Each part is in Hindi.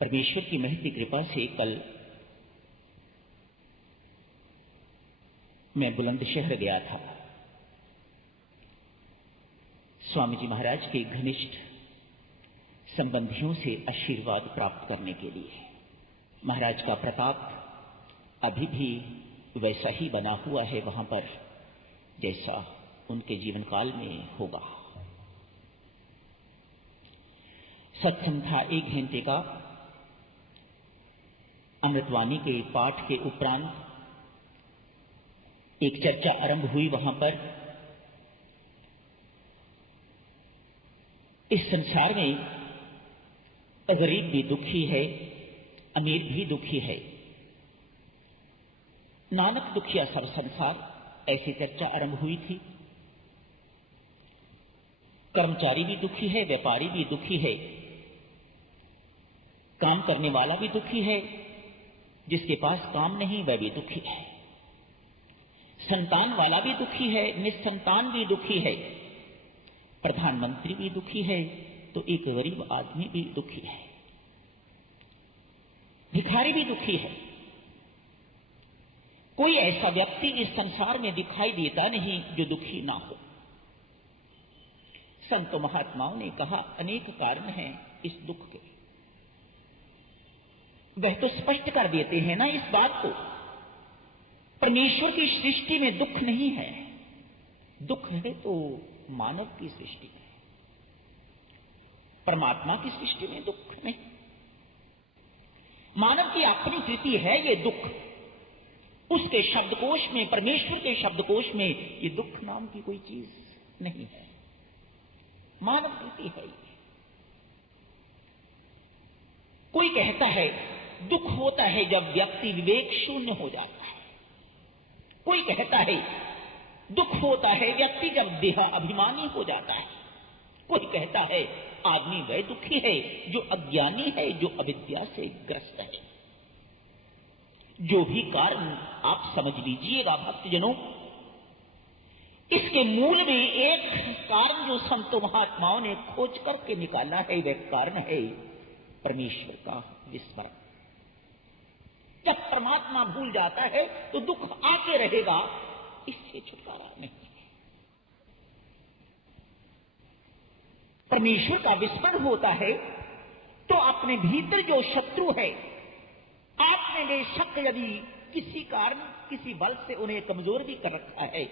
परमेश्वर की महती कृपा से कल मैं बुलंदशहर गया था स्वामी जी महाराज के घनिष्ठ संबंधियों से आशीर्वाद प्राप्त करने के लिए। महाराज का प्रताप अभी भी वैसा ही बना हुआ है वहां पर जैसा उनके जीवन काल में होगा। सत्संग था 1 घंटे का। अमृतवाणी के पाठ के उपरांत एक चर्चा आरंभ हुई वहां पर। इस संसार में गरीब भी दुखी है, अमीर भी दुखी है, नानक दुखिया सब संसार, ऐसी चर्चा आरंभ हुई थी। कर्मचारी भी दुखी है, व्यापारी भी दुखी है, काम करने वाला भी दुखी है, जिसके पास काम नहीं वह भी दुखी है, संतान वाला भी दुखी है, निस्संतान भी दुखी है, प्रधानमंत्री भी दुखी है तो एक गरीब आदमी भी दुखी है, भिखारी भी दुखी है। कोई ऐसा व्यक्ति इस संसार में दिखाई देता नहीं जो दुखी ना हो। संत महात्माओं ने कहा अनेक कारण हैं इस दुख के। वह तो स्पष्ट कर देते हैं ना इस बात को। परमेश्वर की सृष्टि में दुख नहीं है, दुख है तो मानव की सृष्टि में, परमात्मा की सृष्टि में दुख नहीं। मानव की अपनी कृति है ये दुख। उसके शब्दकोश में, परमेश्वर के शब्दकोश में ये दुख नाम की कोई चीज नहीं है, मानव कृति है ये। कोई कहता है दुख होता है जब व्यक्ति विवेक शून्य हो जाता है। कोई कहता है दुख होता है व्यक्ति जब देह अभिमानी हो जाता है। कोई कहता है आदमी वह दुखी है जो अज्ञानी है, जो अविद्या से ग्रस्त है। जो भी कारण आप समझ लीजिएगा भक्तजनों, इसके मूल में एक कारण जो संत महात्माओं ने खोज करके निकाला है वह कारण है परमेश्वर का विस्मरण। जब परमात्मा भूल जाता है तो दुख आके रहेगा, इससे छुटकारा नहीं है। परमेश्वर का विस्मरण होता है तो अपने भीतर जो शत्रु है, आपने बेशक यदि किसी कारण किसी बल से उन्हें कमजोर भी कर रखा है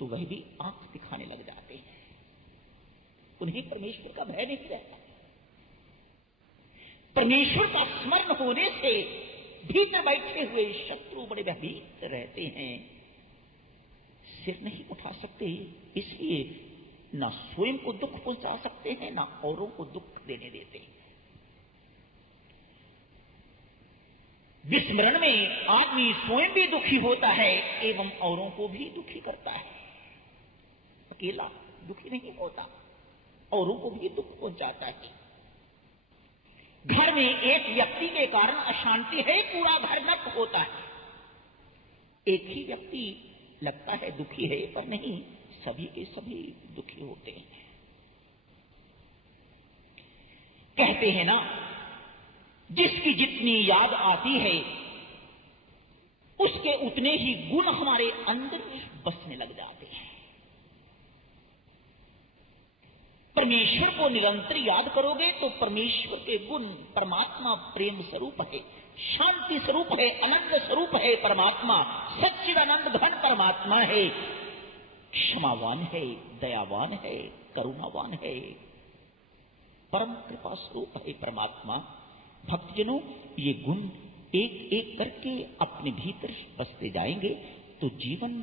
तो वह भी आंख दिखाने लग जाते हैं। उन्हें परमेश्वर का भय नहीं रहता। परमेश्वर का स्मरण होने से भीतर बैठे हुए शत्रु बड़े भयभीत रहते हैं, सिर नहीं उठा सकते, इसलिए ना स्वयं को दुख पहुंचा सकते हैं ना औरों को दुख देने देते हैं। विस्मरण में आदमी स्वयं भी दुखी होता है एवं औरों को भी दुखी करता है। अकेला दुखी नहीं होता, औरों को भी दुख पहुंचाता है। घर में एक व्यक्ति के कारण अशांति है, पूरा घर नष्ट होता है। एक ही व्यक्ति लगता है दुखी है पर नहीं, सभी के सभी दुखी होते हैं। कहते हैं ना, जिसकी जितनी याद आती है उसके उतने ही गुण हमारे अंदर बसने लग जाते हैं। परमेश्वर को निरंतर याद करोगे तो परमेश्वर के गुण, परमात्मा प्रेम स्वरूप है, शांति स्वरूप है, आनंद स्वरूप है। परमात्मा सच्चिदानंद घन परमात्मा है, क्षमावान है, दयावान है, करुणावान है, परम कृपा स्वरूप है परमात्मा। भक्तजनों, ये गुण एक एक करके अपने भीतर बसते जाएंगे तो जीवन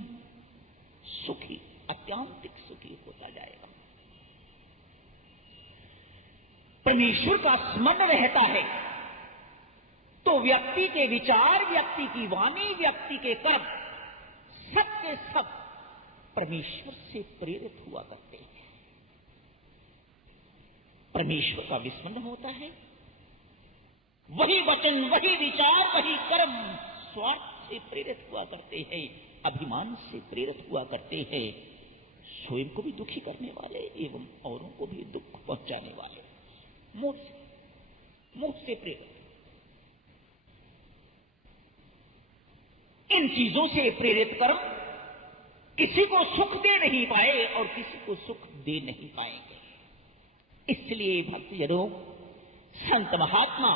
सुखी, अत्यांतिक सुखी होता जाएगा। परमेश्वर का स्मरण रहता है तो व्यक्ति के विचार, व्यक्ति की वाणी, व्यक्ति के कर्म सब के सब परमेश्वर से प्रेरित हुआ करते हैं। परमेश्वर का विस्मरण होता है, वही वचन, वही विचार, वही कर्म स्वार्थ से प्रेरित हुआ करते हैं, अभिमान से प्रेरित हुआ करते हैं, स्वयं को भी दुखी करने वाले एवं औरों को भी दुख पहुंचाने वाले, मोह से प्रेरित। चीजों से प्रेरित कर्म किसी को सुख दे नहीं पाए और किसी को सुख दे नहीं पाएंगे। इसलिए भक्तजनों, संत महात्मा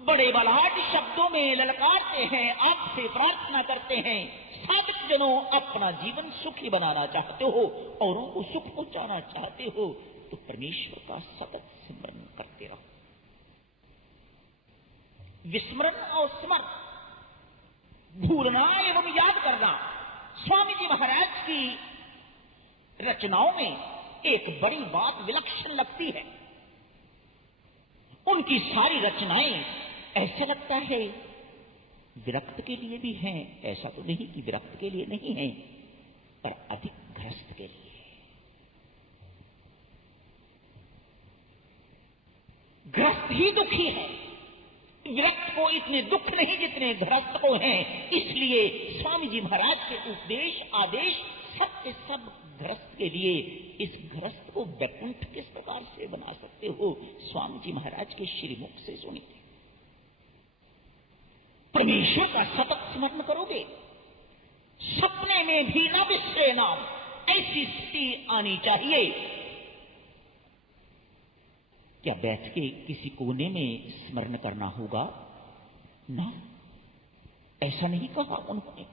बड़े बलाहट शब्दों में ललकारते हैं, आपसे प्रार्थना करते हैं, साधक जनों, अपना जीवन सुखी बनाना चाहते हो, औरों को सुख पहुंचाना चाहते हो, तो परमेश्वर का सतत स्मरण करते रहो। विस्मरण और स्मरण, भूलना एवं याद करना, स्वामी जी महाराज की रचनाओं में एक बड़ी बात विलक्षण लगती है। उनकी सारी रचनाएं ऐसा लगता है विरक्त के लिए भी हैं, ऐसा तो नहीं कि विरक्त के लिए नहीं है, पर अधिक ग्रस्त के लिए। ग्रस्त ही दुखी है, विरक्त को इतने दुख नहीं जितने ग्रस्त को हैं। इसलिए स्वामी जी महाराज के उपदेश आदेश सब के सब ग्रस्त के लिए। इस ग्रस्त को वैकुंठ किस प्रकार से बना सकते हो, स्वामी जी महाराज के श्रीमुख से सुनिए। परमेश्वर का सतत स्मरण करोगे, सपने में भी न बिसरे नाम, ऐसी स्थिति आनी चाहिए। क्या बैठ के किसी कोने में स्मरण करना होगा? ना, ऐसा नहीं कहा उन्होंने।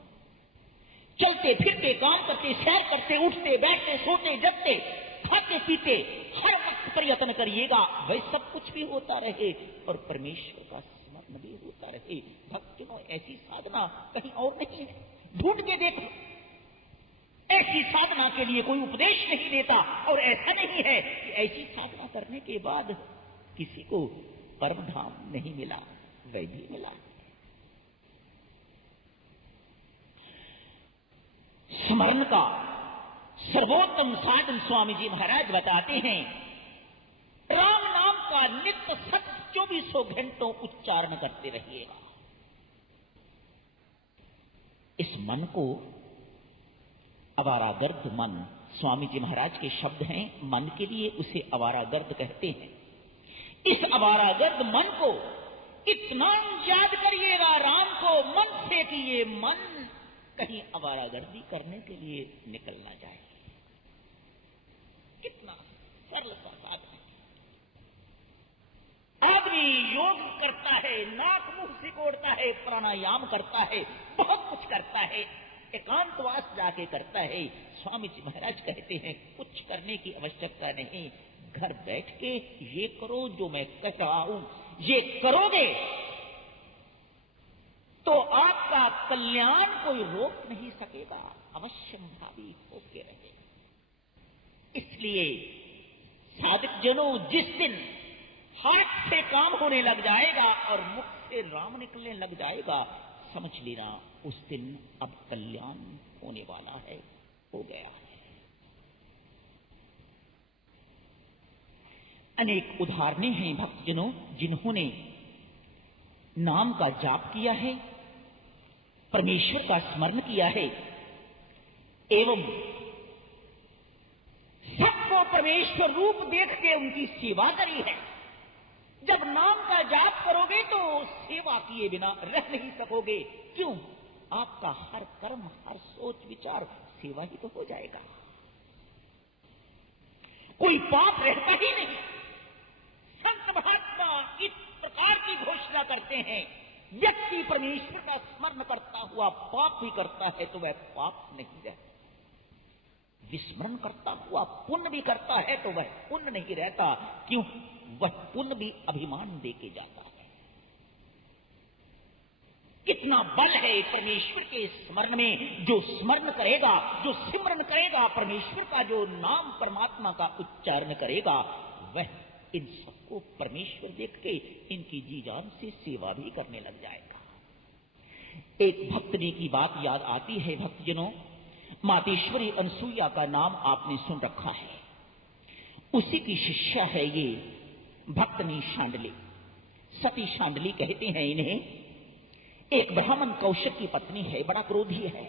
चलते फिरते, काम करते, सैर करते, उठते बैठते, सोते जगते, खाते पीते, हर वक्त प्रयत्न करिएगा वह सब कुछ भी होता रहे और परमेश्वर का स्मरण भी होता रहे। भक्तों, ऐसी साधना कहीं और नहीं है, ढूंढ के देखो। ऐसी साधना के लिए कोई उपदेश नहीं देता, और ऐसा नहीं है कि ऐसी साधना करने के बाद किसी को परम धाम नहीं मिला, वह भी मिला। स्मरण का सर्वोत्तम साधन स्वामी जी महाराज बताते हैं, राम नाम का नित्य सत 24 घंटों उच्चारण करते रहिएगा। इस मन को अवारागर्द मन, स्वामी जी महाराज के शब्द हैं, मन के लिए उसे अवारागर्द कहते हैं। इस अवारागर्द मन को इतना याद करिएगा राम को मन से कि ये मन कहीं अवारागर्दी करने के लिए निकल ना जाए। कितना सरल सा साधन है। आदमी योग करता है, नाक मुंह सिकोड़ता है, प्राणायाम करता है, बहुत कुछ करता है, एकांतवास जाके करता है। स्वामी जी महाराज कहते हैं कुछ करने की आवश्यकता नहीं, घर बैठ के ये करो जो मैं कह रहा हूं, ये करोगे तो आपका कल्याण कोई रोक नहीं सकेगा, अवश्य भावी होके रहे। इसलिए साधक जनों, जिस दिन हाथ से काम होने लग जाएगा और मुख से राम निकलने लग जाएगा, समझ लेना उस दिन अब कल्याण होने वाला है, हो गया है। अनेक उदाहरणें हैं भक्तजनों, जिन्होंने नाम का जाप किया है, परमेश्वर का स्मरण किया है एवं सबको परमेश्वर रूप देख के उनकी सेवा करी है। जब नाम का जाप करोगे तो सेवा किए बिना रह नहीं सकोगे। क्यों? आपका हर कर्म, हर सोच विचार सेवा ही तो हो जाएगा, कोई पाप रहता ही नहीं। संत महात्मा इस प्रकार की घोषणा करते हैं, व्यक्ति परमेश्वर का स्मरण करता हुआ पाप भी करता है तो वह पाप नहीं रहता, विस्मरण करता हुआ पुण्य भी करता है तो वह पुण्य नहीं रहता। क्यों? वह पुण्य भी अभिमान देके जाता है। कितना बल है परमेश्वर के स्मरण में। जो स्मरण करेगा, जो सिमरन करेगा, परमेश्वर का जो नाम, परमात्मा का उच्चारण करेगा, वह इन सबको परमेश्वर देख के इनकी जी जान से सेवा भी करने लग जाएगा। एक भक्तनी की बात याद आती है भक्तजनों, मातेश्वरी अनसुईया का नाम आपने सुन रखा है। उसी की शिष्या है ये भक्तनी शांडली, सती शांडली कहते हैं इन्हें। एक ब्राह्मण कौशिक की पत्नी है, बड़ा क्रोधी है।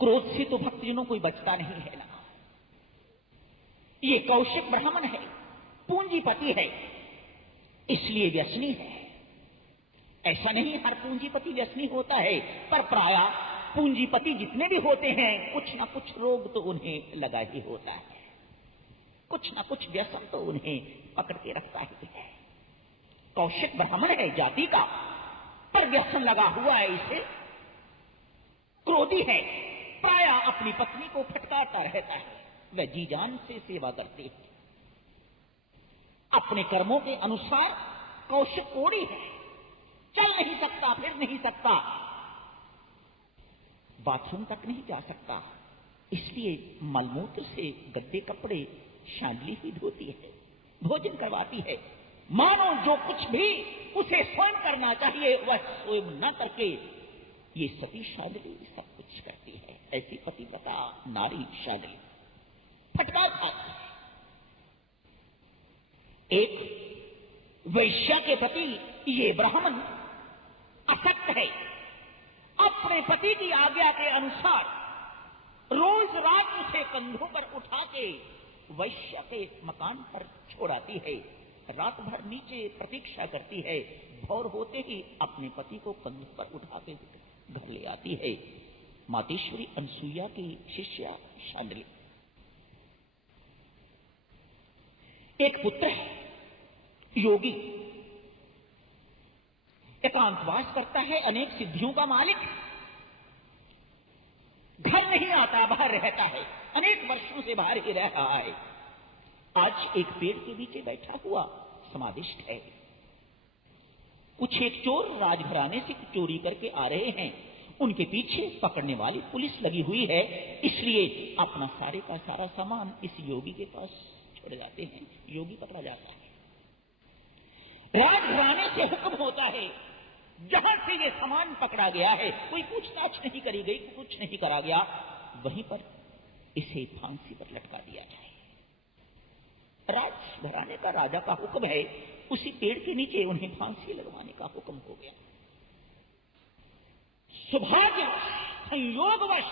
क्रोध से तो भक्तजनों कोई बचता नहीं है ना। ये कौशिक ब्राह्मण है, पूंजीपति है, इसलिए व्यसनी है। ऐसा नहीं हर पूंजीपति व्यसनी होता है, पर प्राय पूंजीपति जितने भी होते हैं कुछ ना कुछ रोग तो उन्हें लगा ही होता है, कुछ ना कुछ व्यसन तो उन्हें पकड़ के रखता ही है। कौशिक ब्राह्मण है जाति का, पर व्यसन लगा हुआ है, इसे क्रोधी है, प्राय अपनी पत्नी को फटकारता रहता है। वह जी जान से सेवा करती है। अपने कर्मों के अनुसार कौशिक कोड़ी है, चल नहीं सकता, फिर नहीं सकता, बाथरूम तक नहीं जा सकता, इसलिए मलमूत्र से गद्दे कपड़े शांडली ही धोती है, भोजन करवाती है। मानो जो कुछ भी उसे स्वयं करना चाहिए वह स्वयं न करके ये सती शांडली सब कुछ करती है। ऐसी पतिव्रता नारी शांडली फटकार खाती है। एक वैश्या के प्रति ये ब्राह्मण असक्त है, अपने पति की आज्ञा के अनुसार रोज रात उसे कंधों पर उठा के वैश्या के मकान पर छोड़ाती है, रात भर नीचे प्रतीक्षा करती है, भोर होते ही अपने पति को कंधों पर उठा के घर ले आती है। मातेश्वरी अनसुईया की शिष्या शांडली। एक पुत्र है योगी, एकांतवास करता है, अनेक सिद्धियों का मालिक, घर नहीं आता, बाहर रहता है, अनेक वर्षों से बाहर ही रह रहा है। आज एक पेड़ के नीचे बैठा हुआ समाधिष्ठ है। कुछ एक चोर राजघराने से चोरी करके आ रहे हैं, उनके पीछे पकड़ने वाली पुलिस लगी हुई है, इसलिए अपना सारे का सारा सामान इस योगी के पास छोड़ जाते हैं। योगी पकड़ा जाता है। राजघराने से हुक्म होता है जहां से ये सामान पकड़ा गया है कोई पूछताछ नहीं करी गई, कुछ नहीं करा गया, वहीं पर इसे फांसी पर लटका दिया जाए। राजघराने का राजा का हुक्म है, उसी पेड़ के नीचे उन्हें फांसी लगवाने का हुक्म हो गया। सौभाग्यवश, संयोगवश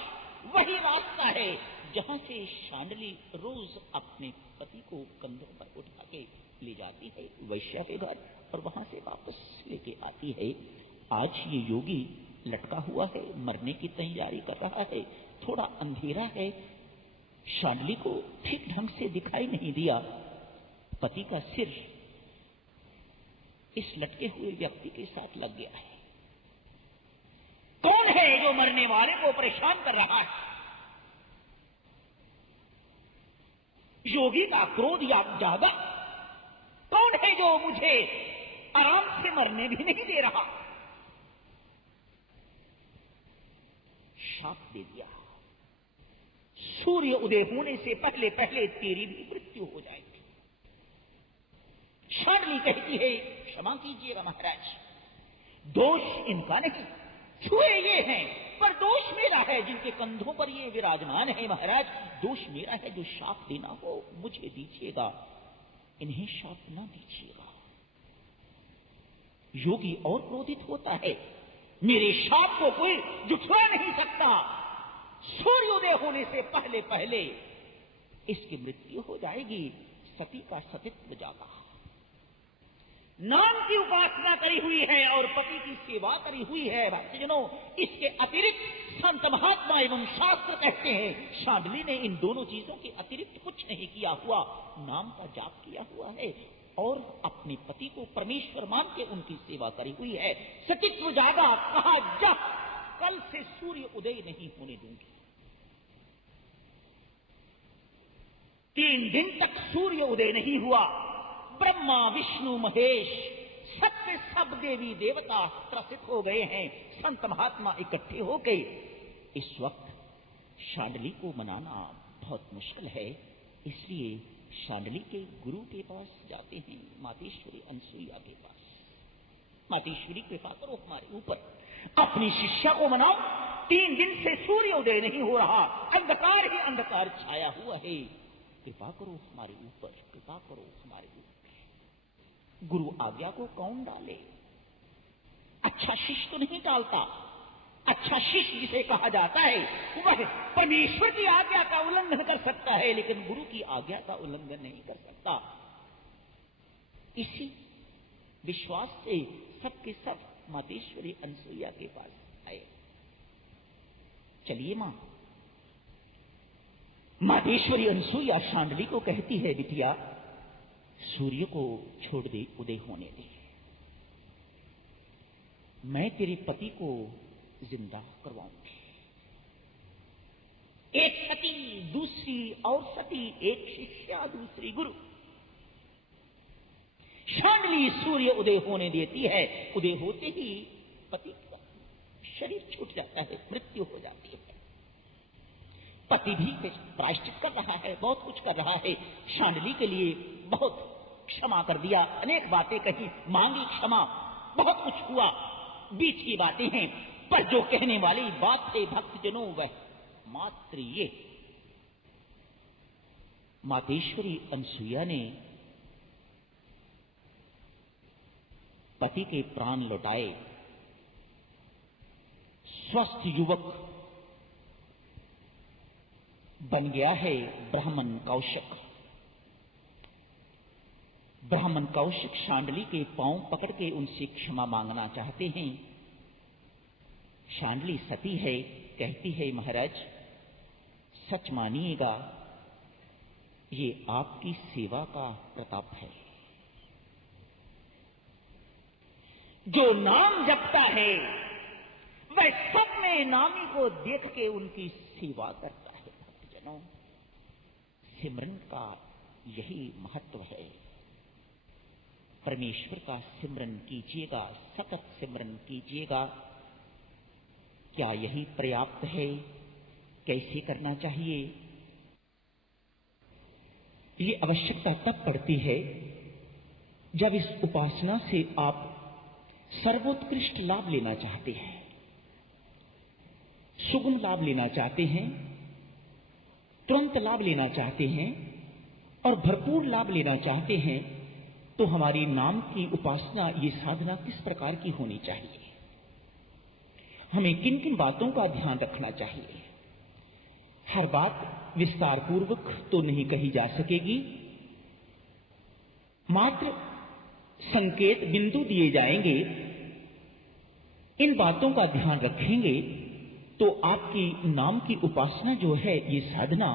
वही रास्ता है जहां से शांडली रोज अपने पति को कंधों पर उठा के ले जाती है वैश्या के घर और वहां से वापस लेके आती है। आज ये योगी लटका हुआ है, मरने की तैयारी कर रहा है, थोड़ा अंधेरा है, शांडली को ठीक ढंग से दिखाई नहीं दिया। पति का सिर इस लटके हुए व्यक्ति के साथ लग गया है। कौन है जो मरने वाले को परेशान कर रहा है? योगी का क्रोध या जागा? कौन है जो मुझे आराम से मरने भी नहीं दे रहा? शाप दे दिया, सूर्य उदय होने से पहले पहले तेरी भी मृत्यु हो जाएगी। शांडली कहती है, क्षमा कीजिएगा महाराज, दोष इनका नहीं, छुए ये हैं, पर दोष मेरा है जिनके कंधों पर ये विराजमान है। महाराज, दोष मेरा है, जो शाप देना हो मुझे दीजिएगा, इन्हें शाप ना दीजिएगा। योगी और क्रोधित होता है, मेरे शाप को कोई जुठला नहीं सकता, सूर्योदय होने से पहले पहले इसकी मृत्यु हो जाएगी। सती का सतित्व जागा, नाम की उपासना करी हुई है और पति की सेवा करी हुई है। भक्तजनों, इसके अतिरिक्त संत महात्मा एवं शास्त्र कहते हैं शांडली ने इन दोनों चीजों के अतिरिक्त कुछ नहीं किया हुआ, नाम का जाप किया हुआ है और अपने पति को परमेश्वर मान के उनकी सेवा करी हुई है। सतित्व जागा, कहा जा कल से सूर्य उदय नहीं होने दूंगी। 3 दिन तक सूर्य उदय नहीं हुआ। ब्रह्मा विष्णु महेश सबके सब देवी देवता त्रसित हो गए हैं, संत महात्मा इकट्ठे हो गए। इस वक्त शांडली को मनाना बहुत मुश्किल है, इसलिए शांडली के गुरु के पास जाते हैं, मातेश्वरी अनसुईया के पास। मातेश्वरी कृपा करो हमारे ऊपर, अपनी शिष्या को मनाओ, 3 दिन से सूर्योदय नहीं हो रहा, अंधकार ही अंधकार छाया हुआ है, कृपा करो हमारे ऊपर, कृपा करो हमारे ऊपर। गुरु आज्ञा को कौन डाले? अच्छा शिष्य तो नहीं टालता। अच्छा शिष्य जिसे कहा जाता है वह परमेश्वर की आज्ञा का उल्लंघन कर सकता है, लेकिन गुरु की आज्ञा का उल्लंघन नहीं कर सकता। इसी विश्वास से सबके सब मातेश्वरी अनसुईया के पास आए। चलिए मां। मातेश्वरी अनसुईया शांडली को कहती है, बिटिया सूर्य को छोड़ दे, उदय होने दे। मैं तेरे पति को जिंदा करवाऊंगी। एक सती दूसरी और सती, एक शिष्या दूसरी गुरु। शांडली सूर्य उदय होने देती है। उदय होते ही पति का शरीर छूट जाता है, मृत्यु हो जाती है। पति भी प्रायश्चित कर रहा है, बहुत कुछ कर रहा है। शांडली के लिए बहुत क्षमा कर दिया, अनेक बातें कही, मांगी क्षमा, बहुत कुछ हुआ, बीच की बातें हैं। पर जो कहने वाली बात है भक्तजनों, वह मात्र ये, मातेश्वरी अनसुईया ने पति के प्राण लौटाए। स्वस्थ युवक बन गया है ब्राह्मण कौशिक। ब्राह्मण कौशिक शांडली के पांव पकड़ के उनसे क्षमा मांगना चाहते हैं। शांडली सती है, कहती है, महाराज सच मानिएगा, ये आपकी सेवा का प्रताप है। जो नाम जपता है वह सब में नामी को देख के उनकी सेवा करता है। भक्तजनों, सिमरन का यही महत्व है। परमेश्वर का सिमरन कीजिएगा, सतत सिमरन कीजिएगा। क्या यही पर्याप्त है? कैसे करना चाहिए? ये आवश्यकता तब पड़ती है जब इस उपासना से आप सर्वोत्कृष्ट लाभ लेना चाहते हैं, सुगम लाभ लेना चाहते हैं, तुरंत लाभ लेना चाहते हैं और भरपूर लाभ लेना चाहते हैं। तो हमारी नाम की उपासना, ये साधना किस प्रकार की होनी चाहिए? हमें किन किन बातों का ध्यान रखना चाहिए? हर बात विस्तार पूर्वक तो नहीं कही जा सकेगी, मात्र संकेत बिंदु दिए जाएंगे। इन बातों का ध्यान रखेंगे तो आपकी नाम की उपासना जो है, ये साधना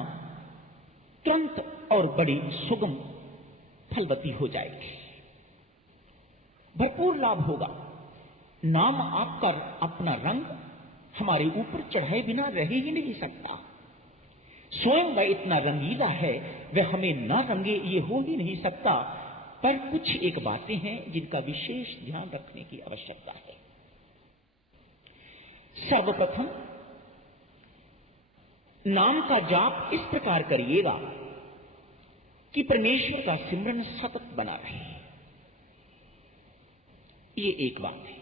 तुरंत और बड़ी सुगम फलवती हो जाएगी, भरपूर लाभ होगा। नाम आपका अपना रंग हमारे ऊपर चढ़ाए बिना रह ही नहीं सकता। स्वयं वह इतना रंगीला है, वह हमें ना रंगे ये हो ही नहीं सकता। पर कुछ एक बातें हैं जिनका विशेष ध्यान रखने की आवश्यकता है। सर्वप्रथम नाम का जाप इस प्रकार करिएगा कि परमेश्वर का सिमरन सतत बना रहे। ये एक बात है।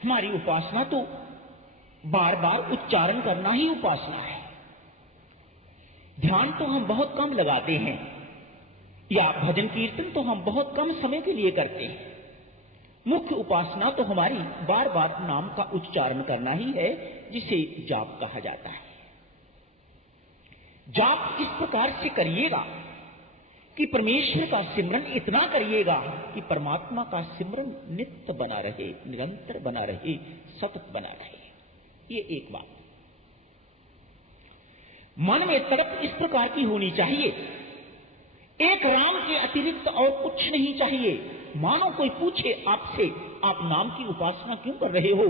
हमारी उपासना तो बार बार उच्चारण करना ही उपासना है। ध्यान तो हम बहुत कम लगाते हैं, या भजन कीर्तन तो हम बहुत कम समय के लिए करते हैं। मुख्य उपासना तो हमारी बार बार नाम का उच्चारण करना ही है, जिसे जाप कहा जाता है। जाप इस प्रकार से करिएगा कि परमेश्वर का सिमरन इतना करिएगा कि परमात्मा का सिमरन नित्य बना रहे, निरंतर बना रहे, सतत बना रहे। ये एक बात। मन में तड़प इस प्रकार की होनी चाहिए, एक राम के अतिरिक्त और कुछ नहीं चाहिए। मानो कोई पूछे आपसे, आप नाम की उपासना क्यों कर रहे हो?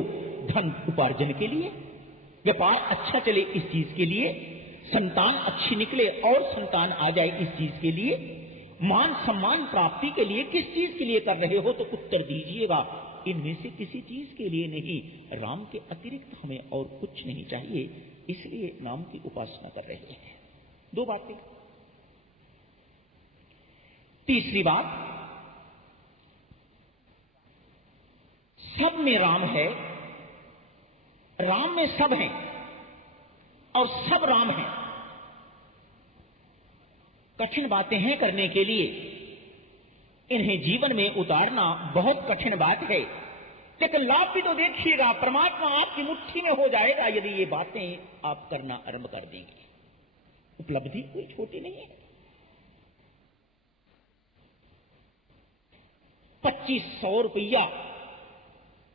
धन उपार्जन के लिए, व्यापार अच्छा चले इस चीज के लिए, संतान अच्छी निकले और संतान आ जाए इस चीज के लिए, मान सम्मान प्राप्ति के लिए, किस चीज के लिए कर रहे हो? तो उत्तर दीजिएगा, इनमें से किसी चीज के लिए नहीं। राम के अतिरिक्त हमें और कुछ नहीं चाहिए, इसलिए नाम की उपासना कर रहे हैं। दो बातें। तीसरी बात, सब में राम है, राम में सब है और सब राम है। कठिन बातें हैं करने के लिए, इन्हें जीवन में उतारना बहुत कठिन बात है, लेकिन लाभ भी तो देखिएगा, परमात्मा आपकी मुट्ठी में हो जाएगा यदि ये बातें आप करना आरंभ कर देंगे। उपलब्धि कोई छोटी नहीं है। 2500 रुपया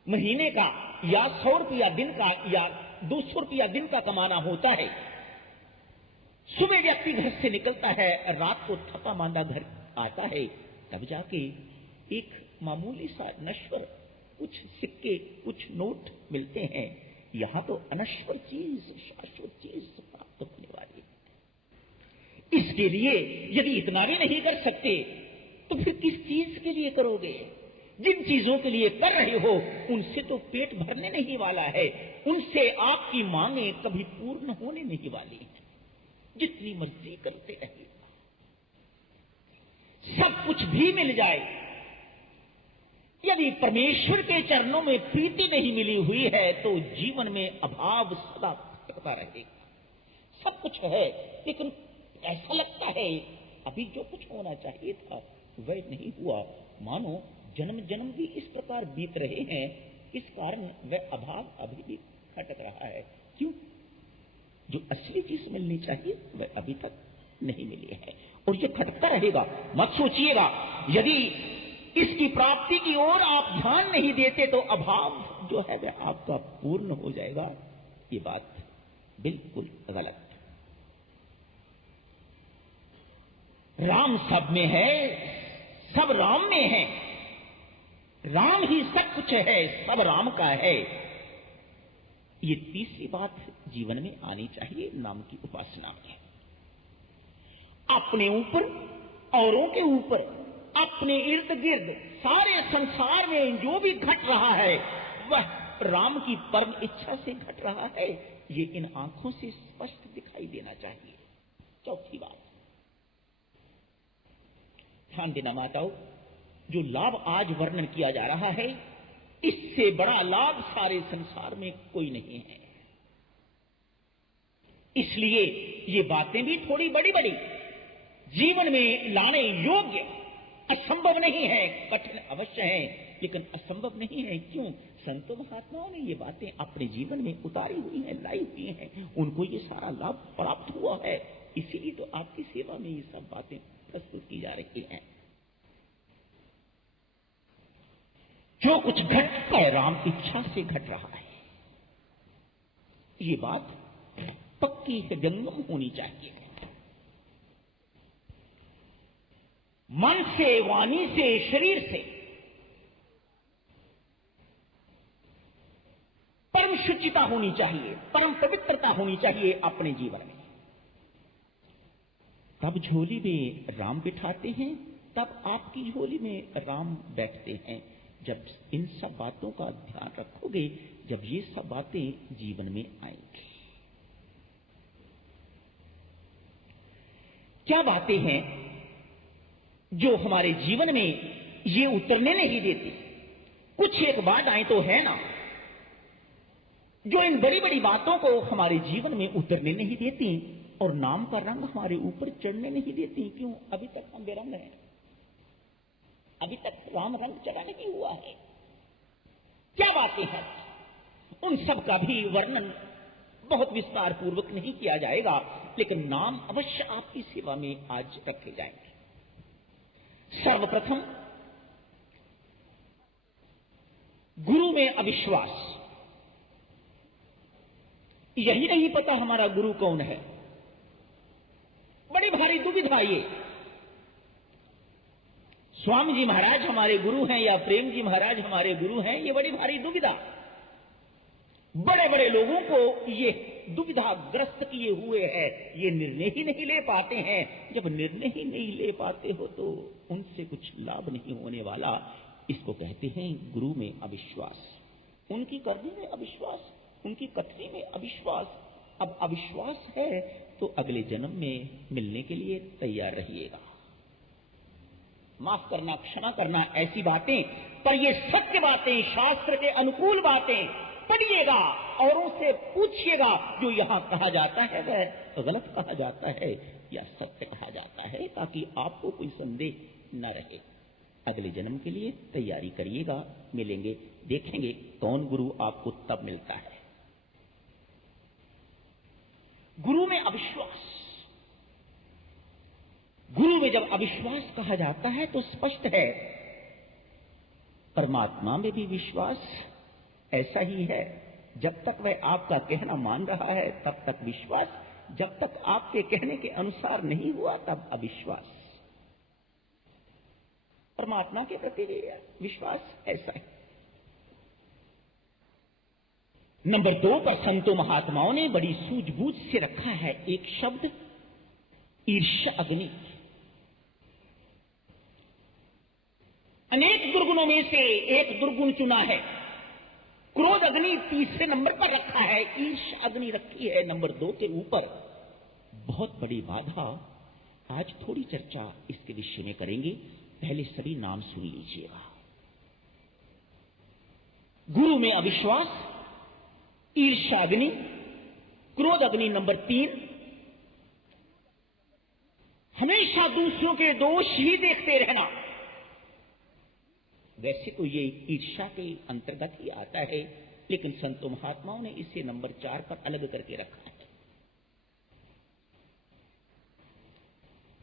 महीने का या 100 रुपया दिन का या 200 रुपया दिन का कमाना होता है। सुबह व्यक्ति घर से निकलता है, रात को थका मांदा घर आता है, तब जाके एक मामूली सा नश्वर कुछ सिक्के कुछ नोट मिलते हैं। यहां तो अनश्वर चीज शाश्वत चीज प्राप्त होने वाली है। इसके लिए यदि इतना भी नहीं कर सकते तो फिर किस चीज के लिए करोगे? जिन चीजों के लिए कर रहे हो उनसे तो पेट भरने नहीं वाला है, उनसे आपकी मांगें कभी पूर्ण होने नहीं वाली हैं। जितनी मर्जी करते रहिए, सब कुछ भी मिल जाए, यदि परमेश्वर के चरणों में प्रीति नहीं मिली हुई है तो जीवन में अभाव सदा भटकता रहेगा। सब कुछ है लेकिन ऐसा लगता है अभी जो कुछ होना चाहिए था वह नहीं हुआ। मानो जन्म जन्म भी इस प्रकार बीत रहे हैं, इस कारण वह अभाव अभी भी खटक रहा है। क्यों? जो असली चीज मिलनी चाहिए वह अभी तक नहीं मिली है और यह खटकता रहेगा। मत सोचिएगा यदि इसकी प्राप्ति की ओर आप ध्यान नहीं देते तो अभाव जो है वह आपका पूर्ण हो जाएगा। ये बात बिल्कुल गलत। राम सब में है, सब राम में है, राम ही सब कुछ है, सब राम का है। ये तीसरी बात जीवन में आनी चाहिए नाम की उपासना में। अपने ऊपर, औरों के ऊपर, अपने इर्द गिर्द सारे संसार में जो भी घट रहा है वह राम की परम इच्छा से घट रहा है। ये इन आंखों से स्पष्ट दिखाई देना चाहिए। चौथी बात, ध्यान देना माताओं, जो लाभ आज वर्णन किया जा रहा है इससे बड़ा लाभ सारे संसार में कोई नहीं है। इसलिए ये बातें भी थोड़ी बड़ी बड़ी जीवन में लाने योग्य, असंभव नहीं है, कठिन अवश्य है लेकिन असंभव नहीं है। क्यों? संतों महात्माओं ने ये बातें अपने जीवन में उतारी हुई हैं, लाई हुई हैं, उनको ये सारा लाभ प्राप्त हुआ है। इसीलिए तो आपकी सेवा में ये सब बातें प्रस्तुत की जा रही हैं। जो कुछ घटता है राम इच्छा से घट रहा है, ये बात पक्की हृदयंगम होनी चाहिए। मन से, वाणी से, शरीर से परम शुचिता होनी चाहिए, परम पवित्रता होनी चाहिए अपने जीवन में। तब झोली में राम बिठाते हैं, तब आपकी झोली में राम बैठते हैं। जब इन सब बातों का ध्यान रखोगे, जब ये सब बातें जीवन में आएंगी। क्या बातें हैं जो हमारे जीवन में ये उतरने नहीं देती? कुछ एक बात आए तो है ना जो इन बड़ी बड़ी बातों को हमारे जीवन में उतरने नहीं देती और नाम का रंग हमारे ऊपर चढ़ने नहीं देती। क्यों? अभी तक हम बेरंग हैं, अभी तक राम रंग चढ़ा नहीं हुआ है। क्या बातें हैं? उन सब का भी वर्णन बहुत विस्तार पूर्वक नहीं किया जाएगा, लेकिन नाम अवश्य आपकी सेवा में आज रखे जाएंगे। सर्वप्रथम गुरु में अविश्वास। यही नहीं पता हमारा गुरु कौन है, बड़ी भारी दुविधा। ये स्वामी जी महाराज हमारे गुरु हैं या प्रेम जी महाराज हमारे गुरु हैं, ये बड़ी भारी दुविधा। बड़े बड़े लोगों को ये दुविधा ग्रस्त किए हुए है, ये निर्णय ही नहीं ले पाते हैं। जब निर्णय ही नहीं ले पाते हो तो उनसे कुछ लाभ नहीं होने वाला। इसको कहते हैं गुरु में अविश्वास, उनकी करनी में अविश्वास, उनकी कथनी में अविश्वास। अब अविश्वास है तो अगले जन्म में मिलने के लिए तैयार रहिएगा। माफ करना, क्षमा करना, ऐसी बातें, पर ये सत्य बातें, शास्त्र के अनुकूल बातें पढ़िएगा, औरों से पूछिएगा जो यहां कहा जाता है वह गलत कहा जाता है या सत्य कहा जाता है, ताकि आपको कोई संदेह न रहे। अगले जन्म के लिए तैयारी करिएगा, मिलेंगे, देखेंगे कौन गुरु आपको तब मिलता है। गुरु में अविश्वास। गुरु में जब अविश्वास कहा जाता है तो स्पष्ट है परमात्मा में भी विश्वास ऐसा ही है। जब तक वह आपका कहना मान रहा है तब तक विश्वास, जब तक आपके कहने के अनुसार नहीं हुआ तब अविश्वास। परमात्मा के प्रति भी विश्वास ऐसा है। नंबर 2 पर संतों महात्माओं ने बड़ी सूझबूझ से रखा है एक शब्द, ईर्ष्या अग्नि। अनेक दुर्गुणों में से एक दुर्गुण चुना है, क्रोध अग्नि तीसरे नंबर पर रखा है, ईर्ष्या अग्नि रखी है नंबर 2 के ऊपर। बहुत बड़ी बाधा। आज थोड़ी चर्चा इसके विषय में करेंगे, पहले सभी नाम सुन लीजिएगा। गुरु में अविश्वास, ईर्ष्या अग्नि, क्रोध अग्नि नंबर 3। हमेशा दूसरों के दोष ही देखते रहना। वैसे तो ये ईर्ष्या के अंतर्गत ही आता है, लेकिन संतों महात्माओं ने इसे नंबर 4 पर अलग करके रखा है।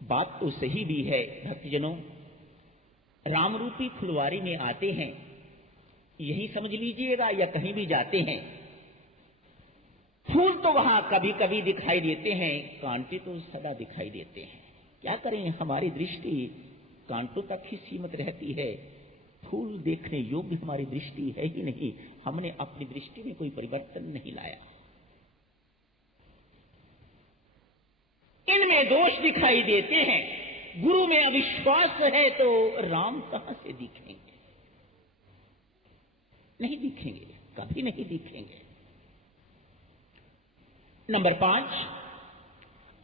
बात तो सही भी है भक्तजनों, राम रूपी फुलवारी में आते हैं, यही समझ लीजिएगा, या कहीं भी जाते हैं, फूल तो वहां कभी कभी दिखाई देते हैं, कांटे तो सदा दिखाई देते हैं। क्या करें, हमारी दृष्टि कांटों तक ही सीमित रहती है, फूल देखने योग्य हमारी दृष्टि है ही नहीं। हमने अपनी दृष्टि में कोई परिवर्तन नहीं लाया। इनमें दोष दिखाई देते हैं। गुरु में अविश्वास है तो राम कहां से दिखेंगे? नहीं दिखेंगे, कभी नहीं दिखेंगे। नंबर 5,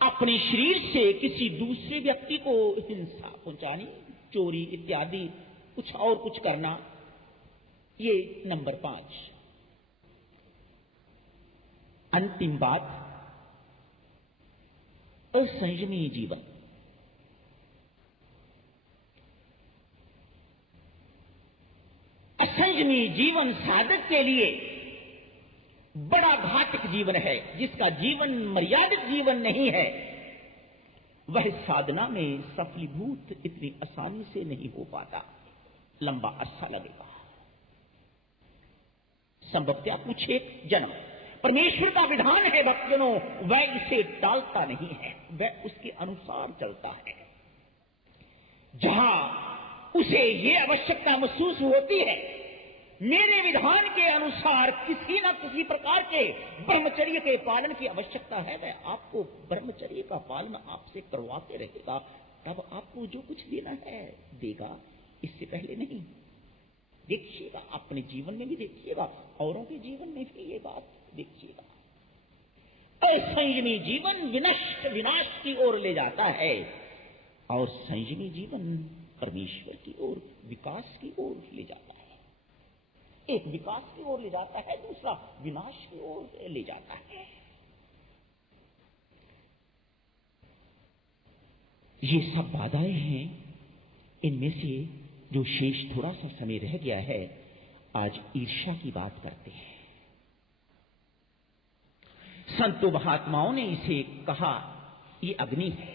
अपने शरीर से किसी दूसरे व्यक्ति को हिंसा पहुंचानी, चोरी इत्यादि कुछ और कुछ करना, ये नंबर 5। अंतिम बात, असंयमी जीवन। असंयमी जीवन साधक के लिए बड़ा घातक जीवन है। जिसका जीवन मर्यादित जीवन नहीं है, वह साधना में सफलीभूत इतनी आसानी से नहीं हो पाता, लंबा अरसा लगेगा। संभवतः कुछ एक जन्म। परमेश्वर का विधान है भक्तजनों, वह इसे टालता नहीं है, वह उसके अनुसार चलता है। जहां उसे ये आवश्यकता महसूस होती है, मेरे विधान के अनुसार किसी न किसी प्रकार के ब्रह्मचर्य के पालन की आवश्यकता है, वह आपको ब्रह्मचर्य का पालन आपसे करवाते रहेगा। तब आपको जो कुछ देना है देगा, इससे पहले नहीं। देखिएगा, अपने जीवन में भी देखिएगा, औरों के जीवन में भी ये बात देखिएगा। असंयमी जीवन विनष्ट विनाश की ओर ले जाता है, और संयमी जीवन परमेश्वर की ओर, विकास की ओर ले जाता है। एक विकास की ओर ले जाता है, दूसरा विनाश की ओर ले जाता है। ये सब बाधाएं हैं। इनमें से जो शेष थोड़ा सा समय रह गया है, आज ईर्ष्या की बात करते हैं। संतों महात्माओं ने इसे कहा, ये अग्नि है।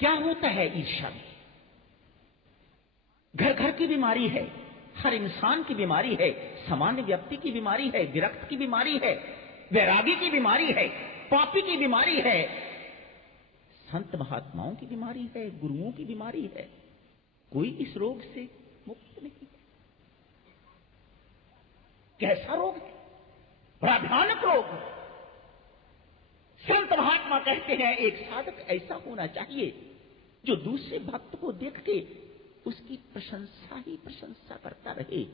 क्या होता है ईर्ष्या में? घर घर की बीमारी है, हर इंसान की बीमारी है, सामान्य व्यक्ति की बीमारी है, विरक्त की बीमारी है, वैरागी की बीमारी है, पापी की बीमारी है, संत महात्माओं की बीमारी है, गुरुओं की बीमारी है। कोई इस रोग से मुक्त नहीं है। कैसा रोग है? बड़ा भयानक रोग। संत महात्मा कहते हैं, एक साधक ऐसा होना चाहिए जो दूसरे भक्त को देख के उसकी प्रशंसा ही प्रशंसा करता रहे,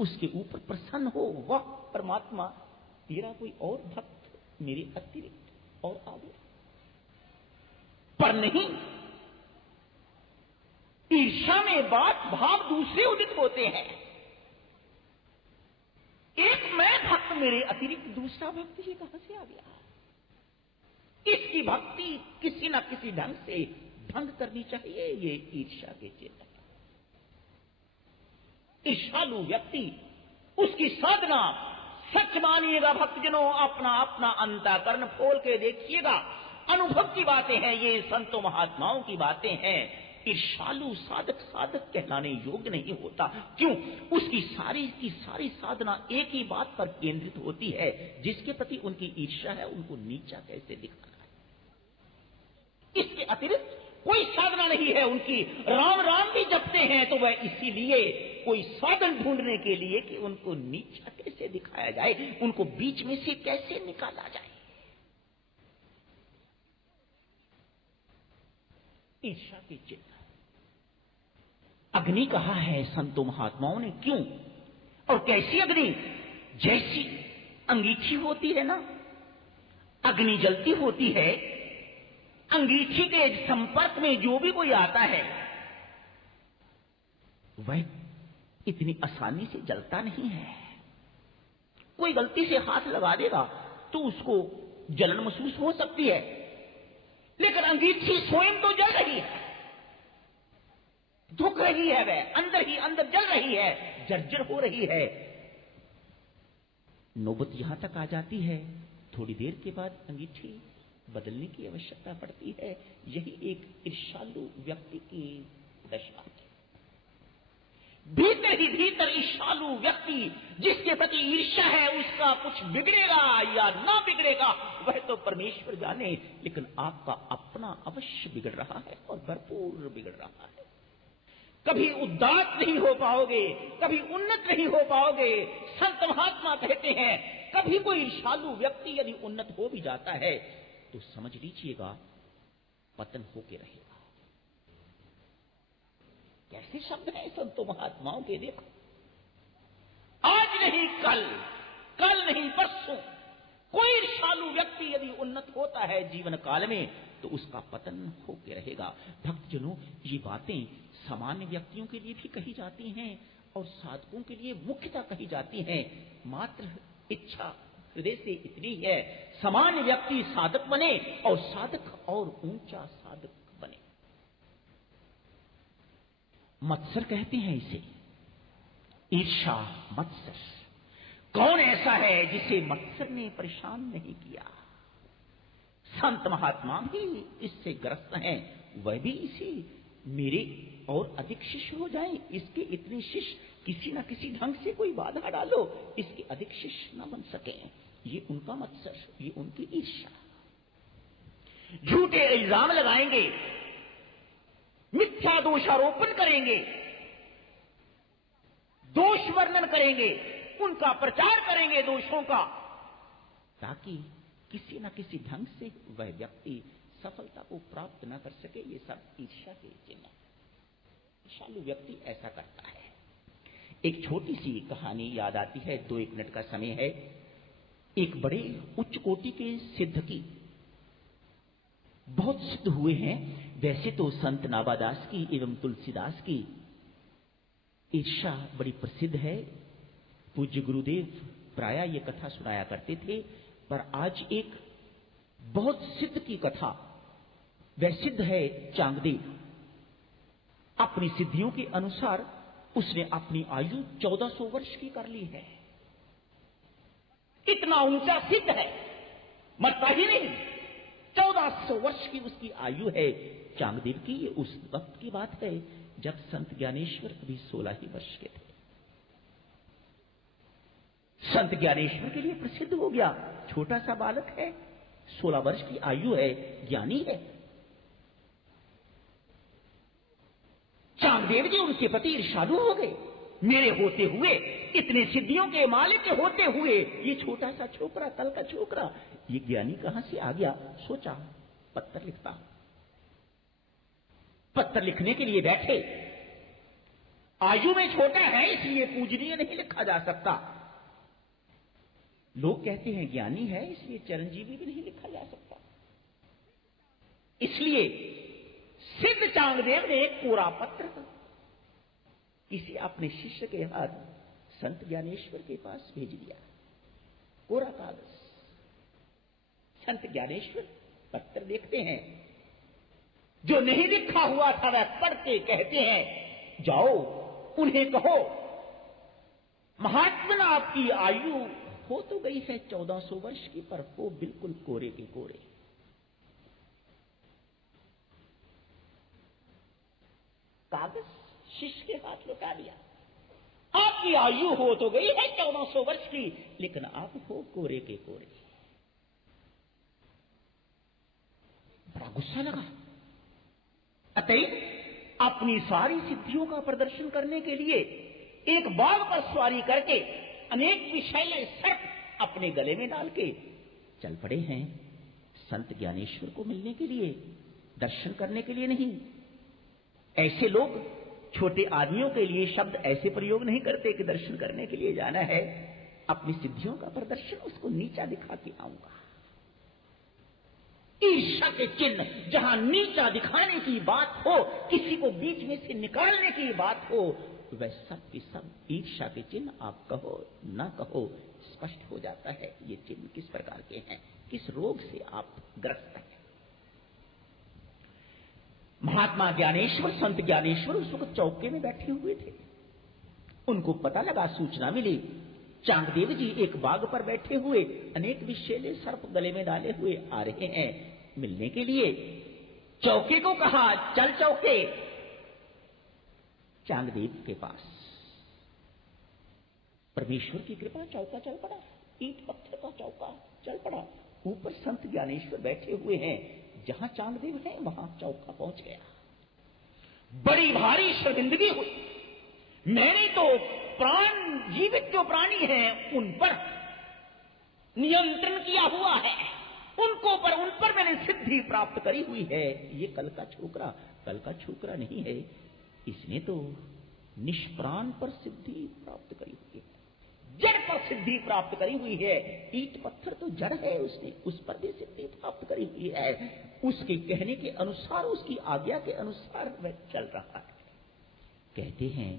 उसके ऊपर प्रसन्न हो। वाह परमात्मा, तेरा कोई और भक्त मेरे अतिरिक्त और आगे। पर नहीं, ईर्ष्या में बात भाव दूसरे उदित होते हैं। एक मैं भक्त, मेरे अतिरिक्त दूसरा भक्त ये कहां से आ गया? इसकी भक्ति किसी न किसी ढंग से भंग करनी चाहिए। ये ईर्ष्या के चेतक। ईर्ष्यालु व्यक्ति, उसकी साधना, सच मानिएगा भक्तजनों, अपना अपना अंतःकरण खोल के देखिएगा। अनुभव की बातें हैं ये, संतों महात्माओं की बातें हैं। ईर्ष्यालु साधक साधक कहलाने योग्य नहीं होता। क्यों? उसकी सारी की सारी साधना एक ही बात पर केंद्रित होती है, जिसके प्रति उनकी ईर्ष्या है उनको नीचा कैसे दिखाना है। इसके अतिरिक्त कोई साधना नहीं है उनकी। राम राम भी जपते हैं तो वह इसीलिए कोई साधन ढूंढने के लिए कि उनको नीचा कैसे दिखाया जाए, उनको बीच में से कैसे निकाला जाए। ईर्ष्या के चिन्ह अग्नि कहा है संतों महात्माओं ने। क्यों और कैसी अग्नि? जैसी अंगीठी होती है ना, अग्नि जलती होती है, अंगीठी के संपर्क में जो भी कोई आता है वह इतनी आसानी से जलता नहीं है। कोई गलती से हाथ लगा देगा तो उसको जलन महसूस हो सकती है, लेकिन अंगीठी स्वयं तो जल रही है, धुक रही है, वह अंदर ही अंदर जल रही है, जर्जर हो रही है। नौबत यहां तक आ जाती है, थोड़ी देर के बाद अंगीठी बदलने की आवश्यकता पड़ती है। यही एक ईर्ष्यालु व्यक्ति की दशा है। भीतर ही भीतर ईर्ष्यालु व्यक्ति जिसके प्रति ईर्ष्या है, उसका कुछ बिगड़ेगा या ना बिगड़ेगा वह तो परमेश्वर जाने, लेकिन आपका अपना अवश्य बिगड़ रहा है और भरपूर बिगड़ रहा है। कभी उदात नहीं हो पाओगे, कभी उन्नत नहीं हो पाओगे। संत महात्मा कहते हैं कभी कोई ईर्ष्यालु व्यक्ति यदि उन्नत हो भी जाता है तो समझ लीजिएगा पतन होके रहेगा। कैसे शब्द है संतों महात्माओं के, देखो। आज नहीं कल, कल नहीं परसों कोई ईर्ष्यालु व्यक्ति यदि उन्नत होता है जीवन काल में तो उसका पतन होके रहेगा। भक्तजनों, ये बातें सामान्य व्यक्तियों के लिए भी कही जाती हैं और साधकों के लिए मुख्यतः कही जाती हैं। मात्र इच्छा हृदय से इतनी है, सामान्य व्यक्ति साधक बने और साधक और ऊंचा साधक बने। मत्सर कहते हैं इसे, ईर्ष्या मत्सर। कौन ऐसा है जिसे मत्सर ने परेशान नहीं किया? संत महात्मा भी इससे ग्रस्त हैं, वह भी इसी मेरे और अधिक शिष्य हो जाएं, इसके इतने शिष्य किसी न किसी ढंग से कोई बाधा डालो, इसके अधिक शिष्य न बन सके। ये उनका मत्सर, ये उनकी ईर्ष्या। झूठे इल्जाम लगाएंगे, मिथ्या दोषारोपण करेंगे, दोष वर्णन करेंगे, उनका प्रचार करेंगे दोषों का, ताकि किसी न किसी ढंग से वह व्यक्ति सफलता को प्राप्त न कर सके। ये सब ईर्ष्या के चिन्ह। ईर्ष्यालु व्यक्ति ऐसा करता है। एक छोटी सी कहानी याद आती है, 2-1 मिनट का समय है। एक बड़े उच्च कोटि के सिद्ध की, बहुत सिद्ध हुए हैं वैसे तो संत नाबादास की एवं तुलसीदास की ईर्ष्या बड़ी प्रसिद्ध है। पूज्य गुरुदेव प्राय ये कथा सुनाया करते थे। पर आज एक बहुत सिद्ध की कथा, वह सिद्ध है चांगदेव। अपनी सिद्धियों के अनुसार उसने अपनी आयु 1400 वर्ष की कर ली है। इतना ऊंचा सिद्ध है, मरता ही नहीं। 1400 वर्ष की उसकी आयु है चांगदेव की। ये उस वक्त की बात है जब संत ज्ञानेश्वर अभी 16 ही वर्ष के थे। संत ज्ञानेश्वर के लिए प्रसिद्ध हो गया, छोटा सा बालक है, 16 वर्ष की आयु है, ज्ञानी है। चांगदेव जी उनके प्रति ईर्ष्यालु हो गए। मेरे होते हुए, इतने सिद्धियों के मालिक के होते हुए, ये छोटा सा छोकरा, कल का छोकरा, ये ज्ञानी कहां से आ गया? सोचा पत्थर लिखता हूं। पत्थर लिखने के लिए बैठे। आयु में छोटा है इसलिए पूजनीय नहीं लिखा जा सकता। लोग कहते हैं ज्ञानी है इसलिए चिरंजीवी भी नहीं लिखा जा सकता। इसलिए सिद्ध चांगदेव ने एक कोरा पत्र किसी अपने शिष्य के हाथ संत ज्ञानेश्वर के पास भेज दिया। कोरा कागज। संत ज्ञानेश्वर पत्र देखते हैं, जो नहीं लिखा हुआ था वह पढ़ के कहते हैं, जाओ उन्हें कहो महात्मा आपकी आयु हो तो गई है 1400 वर्ष की, पर हो बिल्कुल कोरे के कोरे। कागज शिष्य के हाथ लौटा दिया। आपकी आयु हो तो गई है 1400 वर्ष की, लेकिन आप हो कोरे के कोरे। बड़ा गुस्सा लगा। अतएव अपनी सारी सिद्धियों का प्रदर्शन करने के लिए एक बाघ पर सवारी करके अनेक विषैले सर्प अपने गले में डाल के चल पड़े हैं संत ज्ञानेश्वर को मिलने के लिए, दर्शन करने के लिए नहीं। ऐसे लोग छोटे आदमियों के लिए शब्द ऐसे प्रयोग नहीं करते कि दर्शन करने के लिए जाना है, अपनी सिद्धियों का प्रदर्शन उसको नीचा दिखा के आऊंगा। ईर्ष्या के चिन्ह जहां नीचा दिखाने की बात हो, किसी को बीच में से निकालने की बात हो, वह सब की सब ईर्ष्या के चिन्ह आप कहो ना कहो स्पष्ट हो जाता है। ये चिन्ह किस प्रकार के हैं, किस रोग से आप ग्रस्त हैं। महात्मा ज्ञानेश्वर, संत ज्ञानेश्वर उस वक्त चौके में बैठे हुए थे। उनको पता लगा, सूचना मिली, चांगदेव जी एक बाघ पर बैठे हुए अनेक विषैले सर्प गले में डाले हुए आ रहे हैं मिलने के लिए। चौके को कहा, चल चौके। चांगदेव के पास परमेश्वर की कृपा, चौका चल पड़ा। ईंट पत्थर का चौका चल पड़ा। ऊपर संत ज्ञानेश्वर बैठे हुए हैं, जहां चांगदेव है वहां चौका पहुंच गया। बड़ी भारी शर्मिंदगी हुई। मैंने तो प्राण, जीवित जो प्राणी हैं उन पर नियंत्रण किया हुआ है, उन पर मैंने सिद्धि प्राप्त करी हुई है। ये कल का छोकरा नहीं है, इसने तो निष्प्राण पर सिद्धि प्राप्त करी हुई है, जड़ पर सिद्धि प्राप्त करी हुई है। ईंट पत्थर तो जड़ है, उसने उस पर भी सिद्धि प्राप्त करी हुई है। उसके कहने के अनुसार, उसकी आज्ञा के अनुसार वह चल रहा है। कहते हैं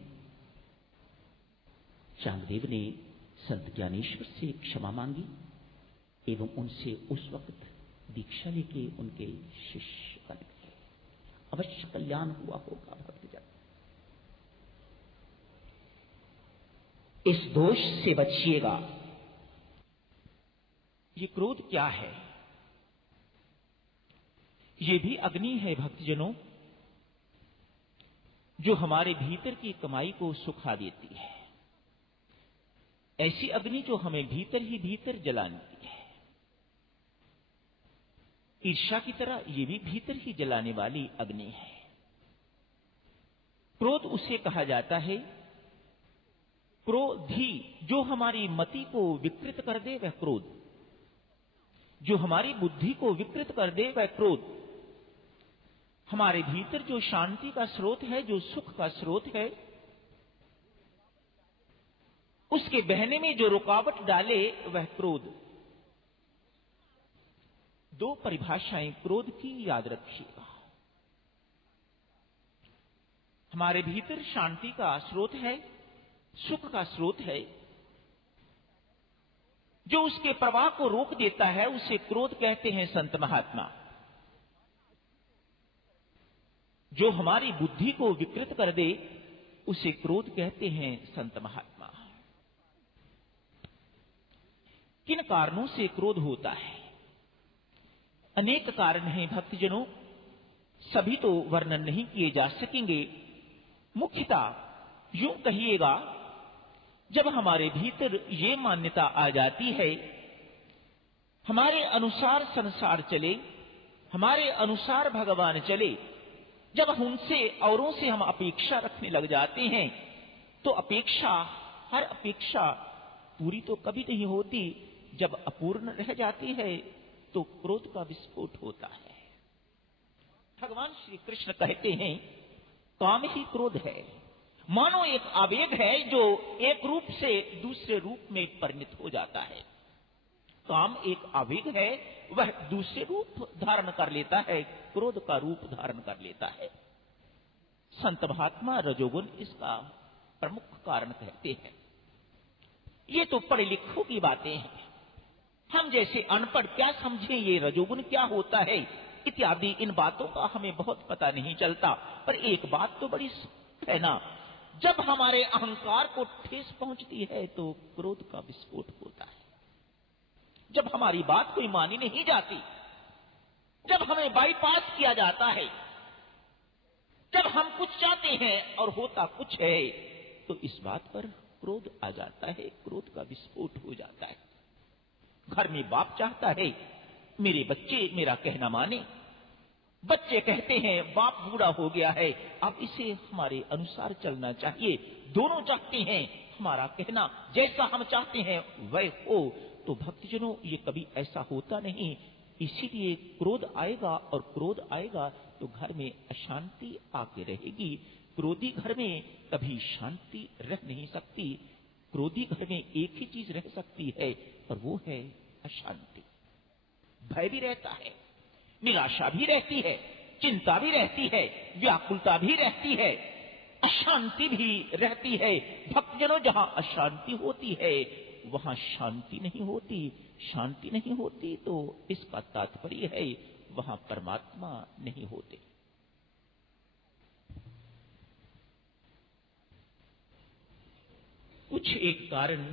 चांगदेव ने संत ज्ञानेश्वर से क्षमा मांगी एवं उनसे उस वक्त दीक्षा लेके उनके शिष्य बन गए। अवश्य कल्याण हुआ होगा भक्तजन। इस दोष से बचिएगा। ये क्रोध क्या है? ये भी अग्नि है भक्तजनों, जो हमारे भीतर की कमाई को सुखा देती है। ऐसी अग्नि जो हमें भीतर ही भीतर जलाती है। ईर्ष्या की तरह ये भी भीतर ही जलाने वाली अग्नि है। क्रोध उसे कहा जाता है, क्रोधी, जो हमारी मति को विकृत कर दे वह क्रोध, जो हमारी बुद्धि को विकृत कर दे वह क्रोध। हमारे भीतर जो शांति का स्रोत है, जो सुख का स्रोत है, उसके बहने में जो रुकावट डाले वह क्रोध। दो परिभाषाएं क्रोध की याद रखिएगा। हमारे भीतर शांति का स्रोत है, सुख का स्रोत है, जो उसके प्रवाह को रोक देता है उसे क्रोध कहते हैं संत महात्मा। जो हमारी बुद्धि को विकृत कर दे उसे क्रोध कहते हैं संत महात्मा। किन कारणों से क्रोध होता है? अनेक कारण हैं भक्तजनों, सभी तो वर्णन नहीं किए जा सकेंगे। मुख्यतः यूं कहिएगा, जब हमारे भीतर ये मान्यता आ जाती है, हमारे अनुसार संसार चले, हमारे अनुसार भगवान चले, जब उनसे औरों से हम अपेक्षा रखने लग जाते हैं, तो हर अपेक्षा पूरी तो कभी नहीं होती। जब अपूर्ण रह जाती है तो क्रोध का विस्फोट होता है। भगवान श्री कृष्ण कहते हैं, काम ही क्रोध है। मानो एक आवेग है जो एक रूप से दूसरे रूप में परिणत हो जाता है। काम एक आवेग है, वह दूसरे रूप धारण कर लेता है, क्रोध का रूप धारण कर लेता है। संत महात्मा रजोगुण इसका प्रमुख कारण कहते हैं। ये तो पढ़े लिखों की बातें हैं, हम जैसे अनपढ़ क्या समझें ये रजोगुण क्या होता है इत्यादि, इन बातों का हमें बहुत पता नहीं चलता। पर एक बात तो बड़ी है ना, जब हमारे अहंकार को ठेस पहुंचती है तो क्रोध का विस्फोट होता है। जब हमारी बात कोई मानी नहीं जाती, जब हमें बाईपास किया जाता है, जब हम कुछ चाहते चाहते हैं और होता कुछ है, तो इस बात पर क्रोध आ जाता है, क्रोध का विस्फोट हो जाता है। घर में बाप चाहता है मेरे बच्चे मेरा कहना माने, बच्चे कहते हैं बाप बूढ़ा हो गया है, अब इसे हमारे अनुसार चलना चाहिए। दोनों चाहते हैं हमारा कहना जैसा हम चाहते हैं वह हो। तो भक्तजनों, ये कभी ऐसा होता नहीं, इसीलिए क्रोध आएगा, और क्रोध आएगा तो घर में अशांति आके रहेगी। क्रोधी घर में कभी शांति रह नहीं सकती। क्रोधी घर में एक ही चीज रह सकती है, और वो है अशांति। भय भी रहता है, निराशा भी रहती है, चिंता भी रहती है, व्याकुलता भी रहती है, अशांति भी रहती है। भक्तजनों, जहां अशांति होती है वहां शांति नहीं होती। शांति नहीं होती तो इसका तात्पर्य है वहां परमात्मा नहीं होते। कुछ एक कारण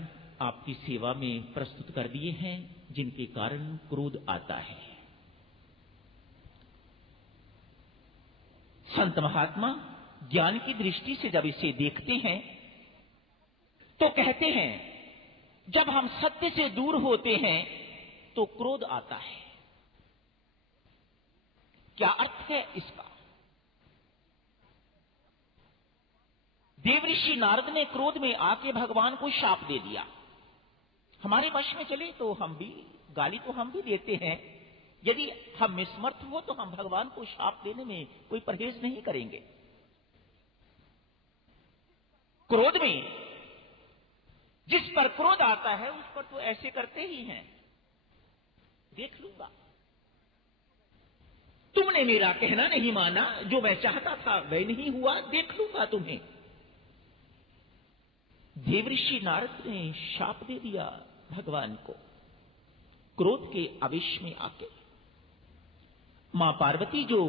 आपकी सेवा में प्रस्तुत कर दिए हैं जिनके कारण क्रोध आता है। संत महात्मा ज्ञान की दृष्टि से जब इसे देखते हैं तो कहते हैं जब हम सत्य से दूर होते हैं तो क्रोध आता है। क्या अर्थ है इसका? देवऋषि नारद ने क्रोध में आके भगवान को शाप दे दिया। हमारे वश में चले तो हम भी गाली तो हम भी देते हैं, यदि हम में समर्थ हो तो हम भगवान को शाप देने में कोई परहेज नहीं करेंगे। क्रोध में जिस पर क्रोध आता है उस पर तो ऐसे करते ही हैं, देख लूंगा, तुमने मेरा कहना नहीं माना, जो मैं चाहता था वह नहीं हुआ, देख लूंगा तुम्हें। देवऋषि नारद ने शाप दे दिया भगवान को क्रोध के आवेश में आके। मां पार्वती जो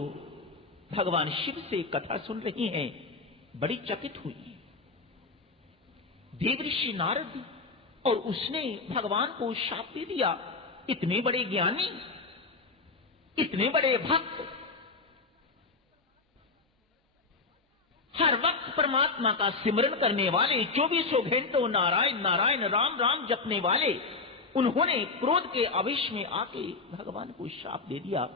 भगवान शिव से कथा सुन रही हैं बड़ी चकित हुई। देवऋषि नारद और उसने भगवान को शाप दे दिया। इतने बड़े ज्ञानी, इतने बड़े भक्त, हर वक्त परमात्मा का सिमरन करने वाले, 24 घंटों नारायण नारायण राम राम जपने वाले, उन्होंने क्रोध के आवेश में आके भगवान को शाप दे दिया।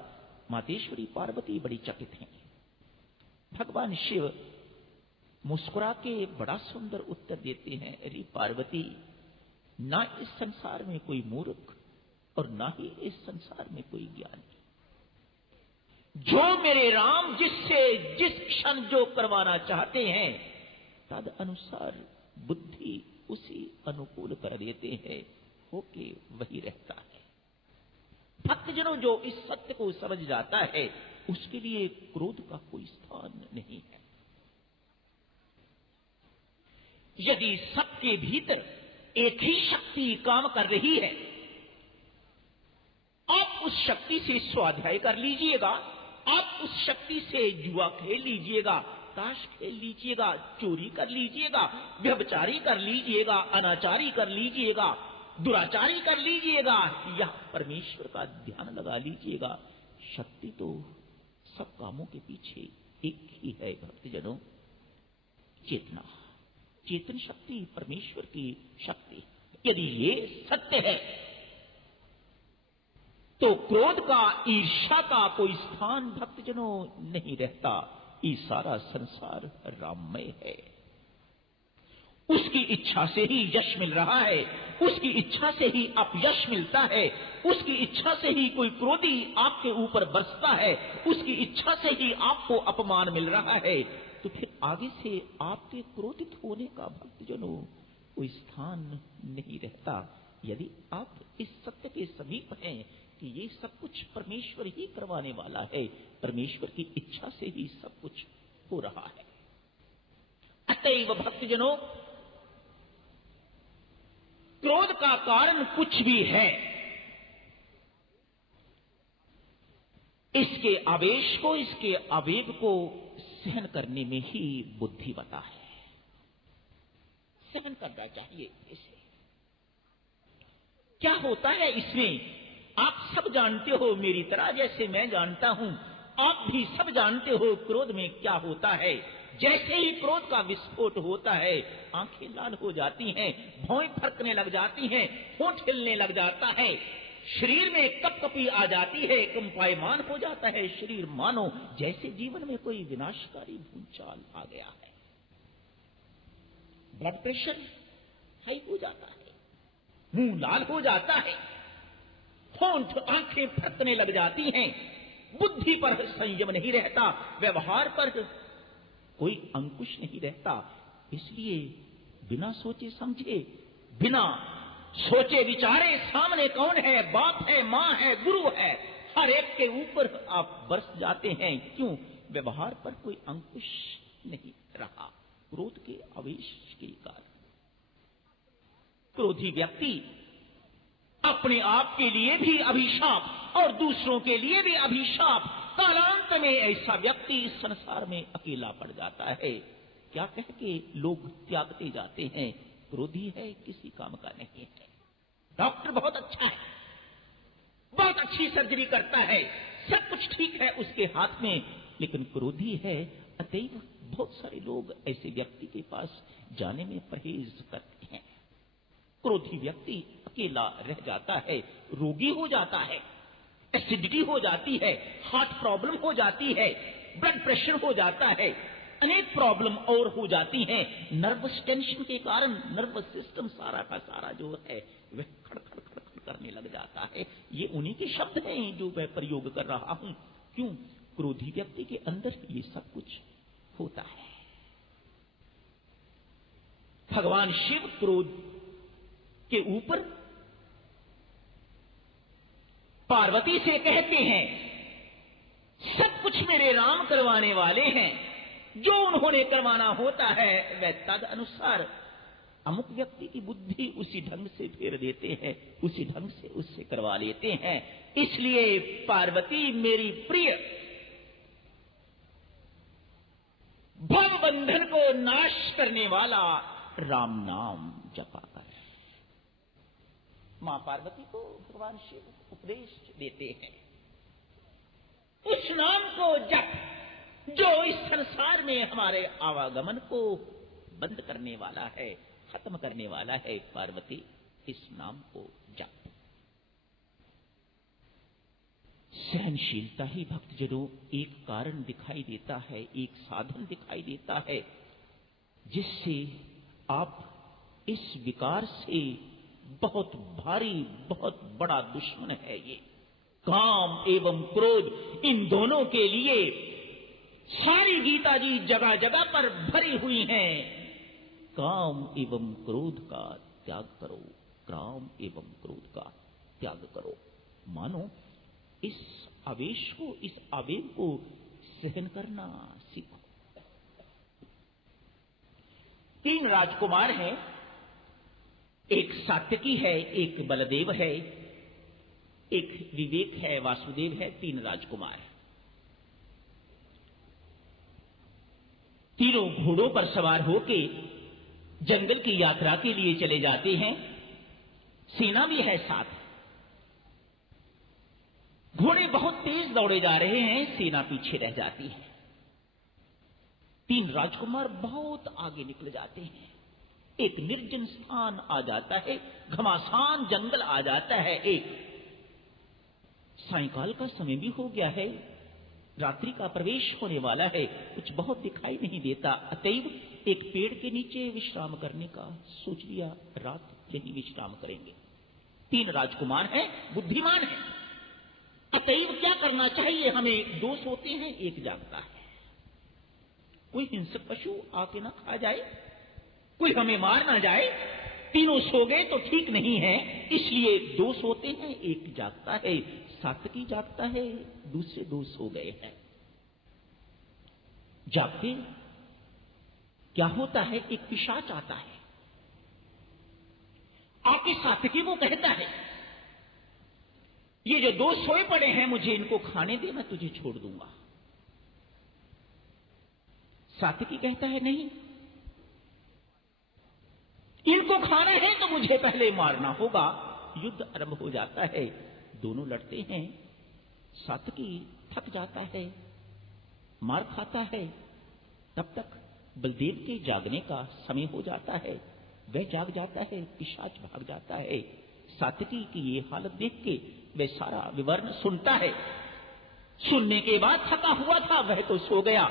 मातेश्वरी पार्वती बड़ी चकित हैं। भगवान शिव मुस्कुरा के बड़ा सुंदर उत्तर देते हैं, अरे पार्वती, ना इस संसार में कोई मूर्ख और ना ही इस संसार में कोई ज्ञानी। जो मेरे राम जिससे जिस क्षण जो करवाना चाहते हैं तद अनुसार बुद्धि उसी अनुकूल कर देते हैं, होके वही रहता है। भक्तजनों, जो इस सत्य को समझ जाता है उसके लिए क्रोध का कोई स्थान नहीं है। यदि सबके भीतर एक ही शक्ति काम कर रही है, आप उस शक्ति से स्वाध्याय कर लीजिएगा, आप उस शक्ति से जुआ खेल लीजिएगा, ताश खेल लीजिएगा, चोरी कर लीजिएगा, व्यभिचारी कर लीजिएगा, अनाचारी कर लीजिएगा, दुराचारी कर लीजिएगा, या परमेश्वर का ध्यान लगा लीजिएगा, शक्ति तो सब कामों के पीछे एक ही है भक्तजनों, चेतना। चेतन शक्ति परमेश्वर की शक्ति। यदि ये सत्य है तो क्रोध का, ईर्ष्या का कोई स्थान भक्तजनों नहीं रहता। ये सारा संसार राममय है। उसकी इच्छा से ही यश मिल रहा है, उसकी इच्छा से ही अपयश मिलता है, उसकी इच्छा से ही कोई क्रोधी आपके ऊपर बरसता है, उसकी इच्छा से ही आपको अपमान मिल रहा है। तो फिर आगे से आपके क्रोधित होने का भक्तजनों कोई स्थान नहीं रहता। यदि आप इस सत्य के समीप हैं कि ये सब कुछ परमेश्वर ही करवाने वाला है, परमेश्वर की इच्छा से ही सब कुछ हो रहा है। अतएव भक्तजनों, क्रोध का कारण कुछ भी है, इसके आवेश को, इसके आवेग को सहन करने में ही बुद्धिमता है। सहन करना चाहिए इसे। क्या होता है इसमें आप सब जानते हो, मेरी तरह जैसे मैं जानता हूं, आप भी सब जानते हो क्रोध में क्या होता है। जैसे ही क्रोध का विस्फोट होता है, आंखें लाल हो जाती हैं, भौएं फड़कने लग जाती हैं, होंठ हिलने लग जाता है, शरीर में कपकपी आ जाती है, कंपायमान हो जाता है शरीर, मानो जैसे जीवन में कोई विनाशकारी भूचाल आ गया है। ब्लड प्रेशर हाई हो जाता है, मुंह लाल हो जाता है, होंठ आंखें फड़कने लग जाती हैं, बुद्धि पर संयम नहीं रहता, व्यवहार पर कोई अंकुश नहीं रहता। इसलिए बिना सोचे समझे, बिना सोचे विचारे, सामने कौन है, बाप है, मां है, गुरु है, हर एक के ऊपर आप बरस जाते हैं। क्यों? व्यवहार पर कोई अंकुश नहीं रहा, क्रोध के आवेश के कारण। क्रोधी व्यक्ति अपने आप के लिए भी अभिशाप और दूसरों के लिए भी अभिशाप। कालांत में ऐसा व्यक्ति इस संसार में अकेला पड़ जाता है। क्या कह के लोग त्यागते जाते हैं, क्रोधी है, किसी काम का नहीं है। डॉक्टर बहुत अच्छा है, बहुत अच्छी सर्जरी करता है, सब कुछ ठीक है उसके हाथ में, लेकिन क्रोधी है। अतएव बहुत सारे लोग ऐसे व्यक्ति के पास जाने में परहेज करते हैं। क्रोधी व्यक्ति अकेला रह जाता है, रोगी हो जाता है, एसिडिटी हो जाती है, हार्ट प्रॉब्लम हो जाती है, ब्लड प्रेशर हो जाता है, अनेक प्रॉब्लम और हो जाती हैं। नर्वस टेंशन के कारण नर्वस सिस्टम सारा का सारा जो है वह खड़खड़ खड़खड़ करने लग जाता है। ये उन्हीं के शब्द हैं जो मैं प्रयोग कर रहा हूं। क्यों? क्रोधी व्यक्ति के अंदर ये सब कुछ होता है। भगवान शिव क्रोध के ऊपर पार्वती से कहते हैं, सब कुछ मेरे राम करवाने वाले हैं, जो उन्होंने करवाना होता है वह तद अनुसार अमुक व्यक्ति की बुद्धि उसी ढंग से फेर देते हैं, उसी ढंग से उससे करवा लेते हैं। इसलिए पार्वती मेरी प्रिय, भव बंधन को नाश करने वाला राम नाम जपा कर। मां पार्वती को भगवान शिव उपदेश देते हैं, उस नाम को जप जो इस संसार में हमारे आवागमन को बंद करने वाला है, खत्म करने वाला है। पार्वती इस नाम को जप। सहनशीलता ही भक्तजनों एक कारण दिखाई देता है, एक साधन दिखाई देता है, जिससे आप इस विकार से, बहुत भारी, बहुत बड़ा दुश्मन है ये काम एवं क्रोध, इन दोनों के लिए सारी गीता जी जगह जगह पर भरी हुई है। काम एवं क्रोध का त्याग करो, काम एवं क्रोध का त्याग करो। मानो इस आवेश को, इस आवेग को सहन करना सीखो। 3 राजकुमार हैं, एक सात्यकी है, एक बलदेव है, एक विवेक है, वासुदेव है। 3 राजकुमार तीनों घोड़ों पर सवार होके जंगल की यात्रा के लिए चले जाते हैं। सेना भी है साथ। घोड़े बहुत तेज दौड़े जा रहे हैं, सेना पीछे रह जाती है। 3 राजकुमार बहुत आगे निकल जाते हैं। एक निर्जन स्थान आ जाता है, घमासान जंगल आ जाता है। एक सायंकाल का समय भी हो गया है, रात्रि का प्रवेश होने वाला है, कुछ बहुत दिखाई नहीं देता। अतएव एक पेड़ के नीचे विश्राम करने का सोच लिया, रात यही विश्राम करेंगे। 3 राजकुमार हैं, बुद्धिमान हैं। अतएव क्या करना चाहिए हमें? 2 सोते हैं, एक जागता है। कोई हिंसक पशु आके ना खा जाए, कोई हमें मार ना जाए। तीनों सो गए तो ठीक नहीं है, इसलिए 2 सोते हैं, एक जागता है। सात्यकी जागता है, दूसरे 2 सो गए हैं। जागते क्या होता है, एक पिशाच आता है, आके सात्यकी को कहता है, ये जो 2 सोए पड़े हैं मुझे इनको खाने दे, मैं तुझे छोड़ दूंगा। सात्यकी कहता है नहीं, इनको खाना है तो मुझे पहले मारना होगा। युद्ध आरंभ हो जाता है, दोनों लड़ते हैं। सात्यकी थक जाता है, मार खाता है। तब तक बलदेव के जागने का समय हो जाता है, वह जाग जाता है, पिशाच भाग जाता है। सात्विकी की ये हालत देख के वह सारा विवरण सुनता है। सुनने के बाद थका हुआ था, वह तो सो गया।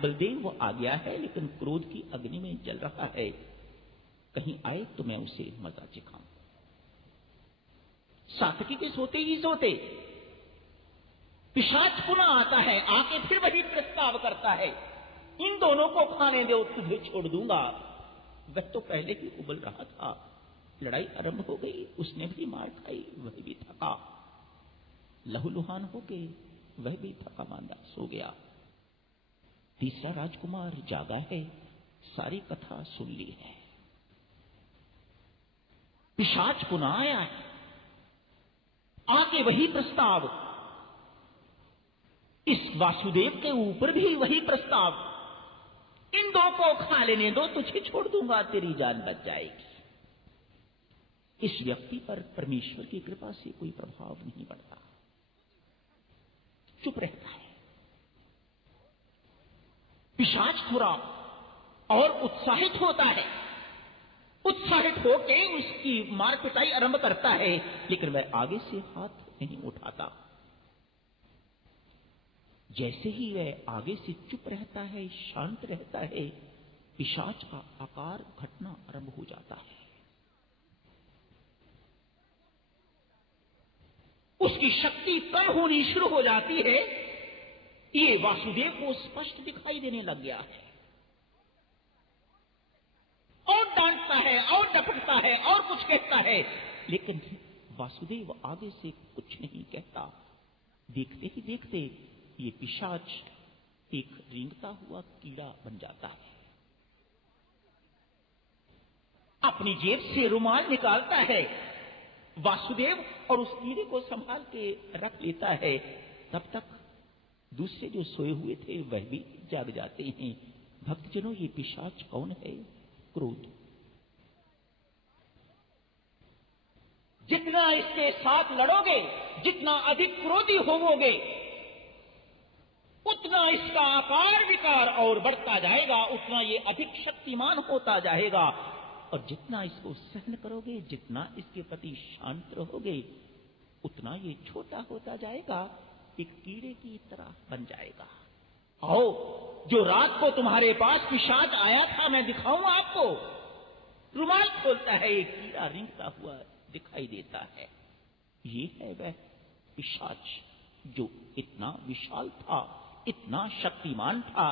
बलदेव वो आ गया है, लेकिन क्रोध की अग्नि में जल रहा है। कहीं आए तो मैं उसे मजा चिखाऊं। सात्विकी के सोते ही सोते पिशाच पुनः आता है, आके फिर वही प्रस्ताव करता है, इन दोनों को खाने दो, तुझे छोड़ दूंगा। वह तो पहले ही उबल रहा था, लड़ाई आरंभ हो गई, उसने भी मार खाई, वह भी थका, लहूलुहान हो गए, वह भी थका मांदा सो गया। तीसरा राजकुमार जागा है, सारी कथा सुन ली है। पिशाच पुनः आया है, आके वही प्रस्ताव, इस वासुदेव के ऊपर भी वही प्रस्ताव, इन दो को खा लेने दो, तुझे छोड़ दूंगा, तेरी जान बच जाएगी। इस व्यक्ति पर परमेश्वर की कृपा से कोई प्रभाव नहीं पड़ता, चुप रहता है। पिशाच थोड़ा और उत्साहित होता है, उत्साहित होकर उसकी मार पिटाई आरंभ करता है, लेकिन वह आगे से हाथ नहीं उठाता। जैसे ही वह आगे से चुप रहता है, शांत रहता है, पिशाच का आकार घटना आरंभ हो जाता है। उसकी शक्ति कम होनी शुरू हो जाती है। ये वासुदेव को स्पष्ट दिखाई देने लग गया है। और डांटता है और डपटता है और कुछ कहता है, लेकिन वासुदेव आगे से कुछ नहीं कहता। देखते ही देखते ये पिशाच एक रेंगता हुआ कीड़ा बन जाता है। अपनी जेब से रुमाल निकालता है वासुदेव और उस कीड़े को संभाल के रख लेता है। तब तक दूसरे जो सोए हुए थे वह भी जाग जाते हैं। भक्तजनों, ये पिशाच कौन है? क्रोध। जितना इसके साथ लड़ोगे, जितना अधिक क्रोधी होवोगे, उतना इसका आकार विकार और बढ़ता जाएगा, उतना ये अधिक शक्तिमान होता जाएगा। और जितना इसको सहन करोगे, जितना इसके प्रति शांत रहोगे, उतना ये छोटा होता जाएगा, एक कीड़े की तरह बन जाएगा। आओ, जो रात को तुम्हारे पास पिशाच आया था, मैं दिखाऊं आपको। रुमाल खोलता है, एक कीड़ा रेंगता हुआ दिखाई देता है। ये है वह पिशाच जो इतना विशाल था, इतना शक्तिमान था।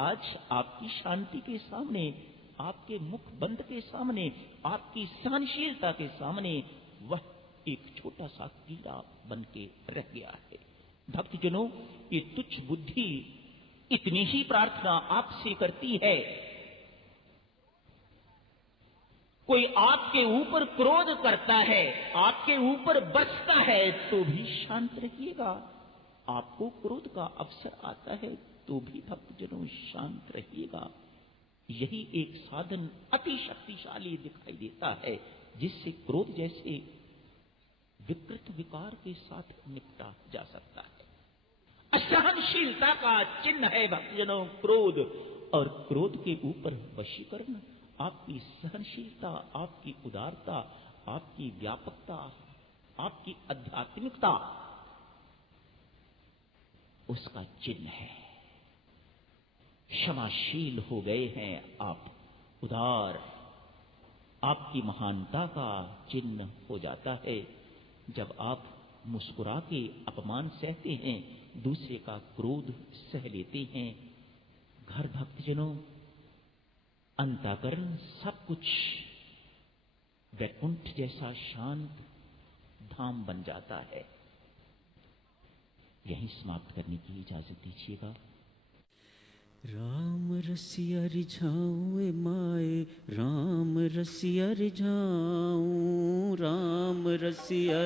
आज आपकी शांति के सामने, आपके मुख बंद के सामने, आपकी सहनशीलता के सामने वह एक छोटा सा कीड़ा बन के रह गया है। भक्तजनों, ये तुच्छ बुद्धि इतनी ही प्रार्थना आपसे करती है। कोई आपके ऊपर क्रोध करता है, आपके ऊपर बचता है, तो भी शांत रहिएगा। आपको क्रोध का अवसर आता है तो भी भक्तजनों शांत रहिएगा। यही एक साधन अति शक्तिशाली दिखाई देता है, जिससे क्रोध जैसे विकृत विकार के साथ निपटा जा सकता है। असहनशीलता का चिन्ह है भक्तजनों क्रोध, और क्रोध के ऊपर वशीकरण आपकी सहनशीलता, आपकी उदारता, आपकी व्यापकता, आपकी आध्यात्मिकता, उसका चिन्ह है। क्षमाशील हो गए हैं आप, उदार, आपकी महानता का चिन्ह हो जाता है। जब आप मुस्कुरा के अपमान सहते हैं, दूसरे का क्रोध सह लेते हैं, घर भक्तजनों, अंतःकरण सब कुछ वैकुंठ जैसा शांत धाम बन जाता है। यहीं समाप्त करने की इजाजत दीजिएगा। राम रसिया रिझाऊं माए, राम रसिया रिझाऊं, राम रसिया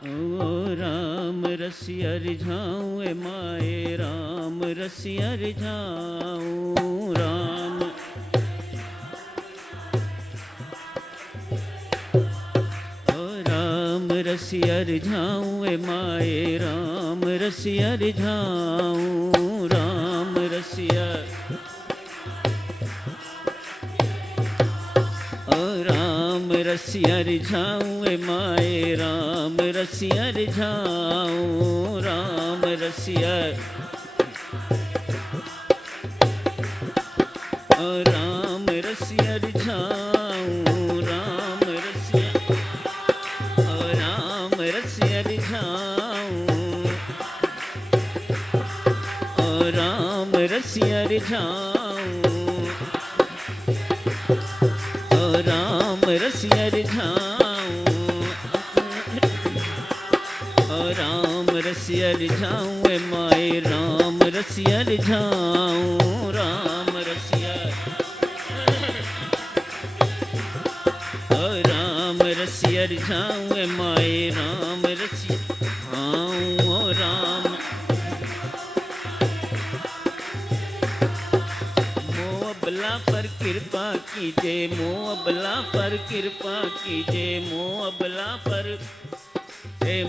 ओ राम रसिया रिझाऊं माए, राम रसिया रिझाऊं, राम रसिया रिझाऊं माए, राम रसिया रिझाऊं। रसिया रिझाऊं माए राम रसिया रिझाऊं राम रसिया राम रसिया रिझाऊं राम रसिया राम रसिया रिझाऊं राम रसिया रिझाऊं राम रसिया रिझाऊं राम रसिया रिझाऊं माए राम रसिया रिझाऊं राम रसिया राम रसिया रिझाऊं माए राम रसिया राम मोअबला पर कृपा कीजे मोअबला पर कृपा कीजे मोअबला पर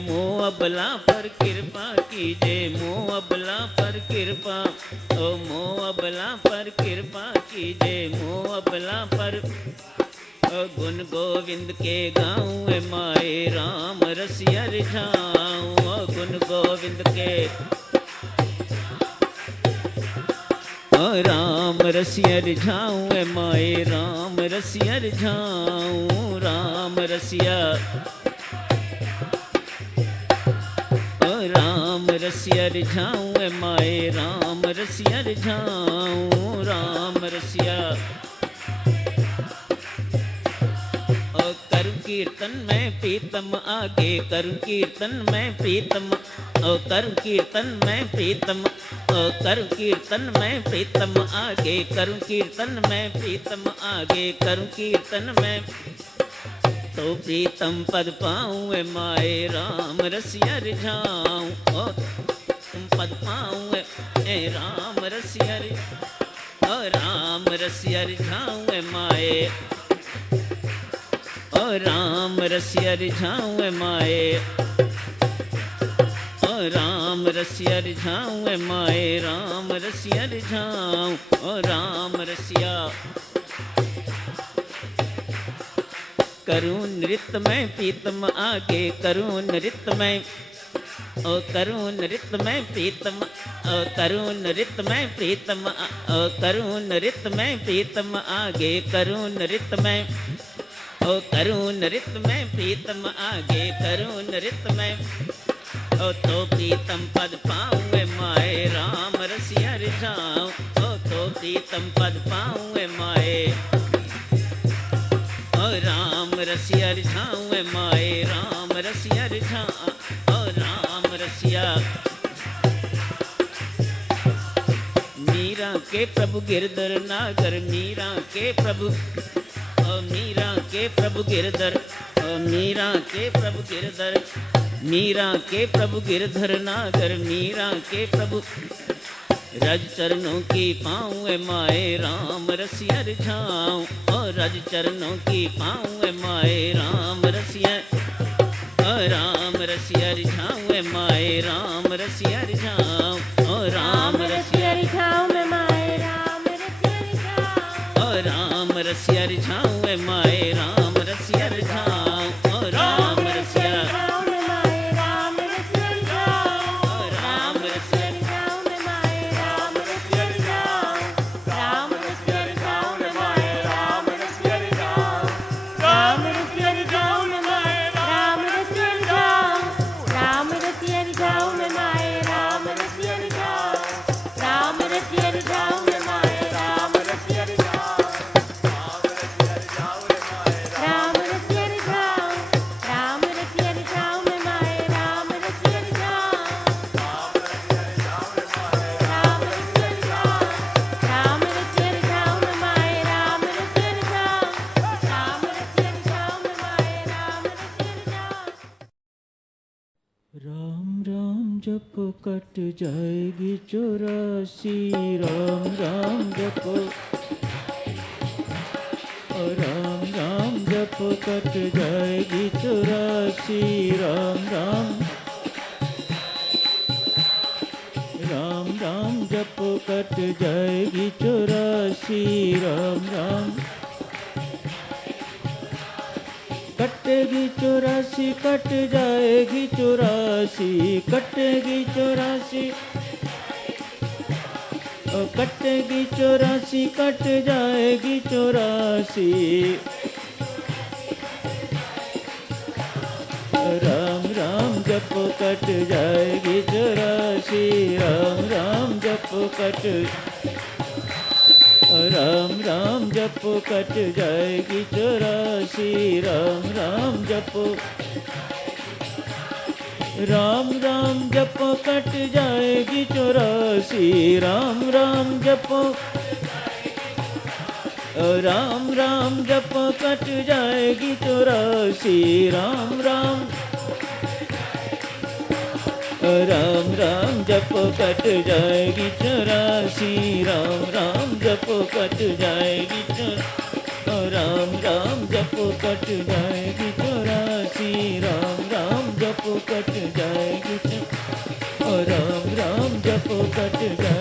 मोअबला पर कृपा कीजे मोअबला पर कृपा ओ मोअबला पर कृपा कीजे मोअबला पर गुण गोविंद के गाऊं माए राम रसिया रिझाऊं गुण गोविंद के राम रसिया रिझाऊं माए राम रसिया रिझाऊं राम रसिया राम रसिया रिझाऊं माए राम रसिया रिझाऊं राम रसिया करूं कीर्तन में प्रीतम आगे करूं कीर्तन में प्रीतम करूं कीर्तन में प्रीतम करूं कीर्तन में प्रीतम आगे करूं कीर्तन में प्रीतम आगे करूं कीर्तन में तो प्रीतम पद पाऊं माए राम रसिया रिझाऊं पद पाऊं राम रसिया राम रसिया रिझाऊं माए राम रसिया रिझाऊं माए राम रसिया रिझाऊं माए राम रसिया रिझाऊं राम रसिया करूं नृत्य में प्रीतम आगे करूं नृत्य में करूं नृत्य में प्रीतम करूं नृत्य में प्रीतम करूं नृत्य में प्रीतम आगे करूं नृत्य में करूं नृत्य में प्रीतम आगे करूं नृत्य में तो प्रीतम पद पाऊं माए राम रसिया रिझाऊं तो प्रीतम पद पाऊं माए राम रसिया रिझाऊं माए राम रसिया रिझाऊं राम रसिया मीरा के प्रभु गिरधर नागर मीरा के प्रभु मीरा के प्रभु गिरधर मीरा के प्रभु गिरधर मीरा के प्रभु गिरधर नागर मीरा के प्रभु रज चरणों की पाऊं माए राम रसिया रिझाऊं रज चरणों की पाऊं माए राम रसिया रिझाऊं माए राम रसिया रिझाऊं राम रसिया रिझाऊं माए राम रसिया रिझाऊं राम रसिया रिझाऊं माए राम रसिया रिझाऊं राम रसिया जपो कट जाएगी 84 राम राम जपो राम राम जपो कट जाएगी 84 राम राम राम राम जपो कट जाएगी 84 राम राम कटेगी 84 कट जाएगी 84 कटेगी 84 ओ कटेगी 84 कट जाएगी 84 राम राम जपो कट जाएगी 84 राम राम जपो कट राम राम जपो कट जाएगी 84 राम राम जपो राम राम जपो कट जाएगी 84 राम राम जपो राम राम जपो कट जाएगी 84 राम राम राम राम जपो कट जाएगी 84 राम राम जपो कट जाएगी राम राम जपो कट जाएगी 84 राम राम जपो कट जाएगी राम राम जपो कट जाएगी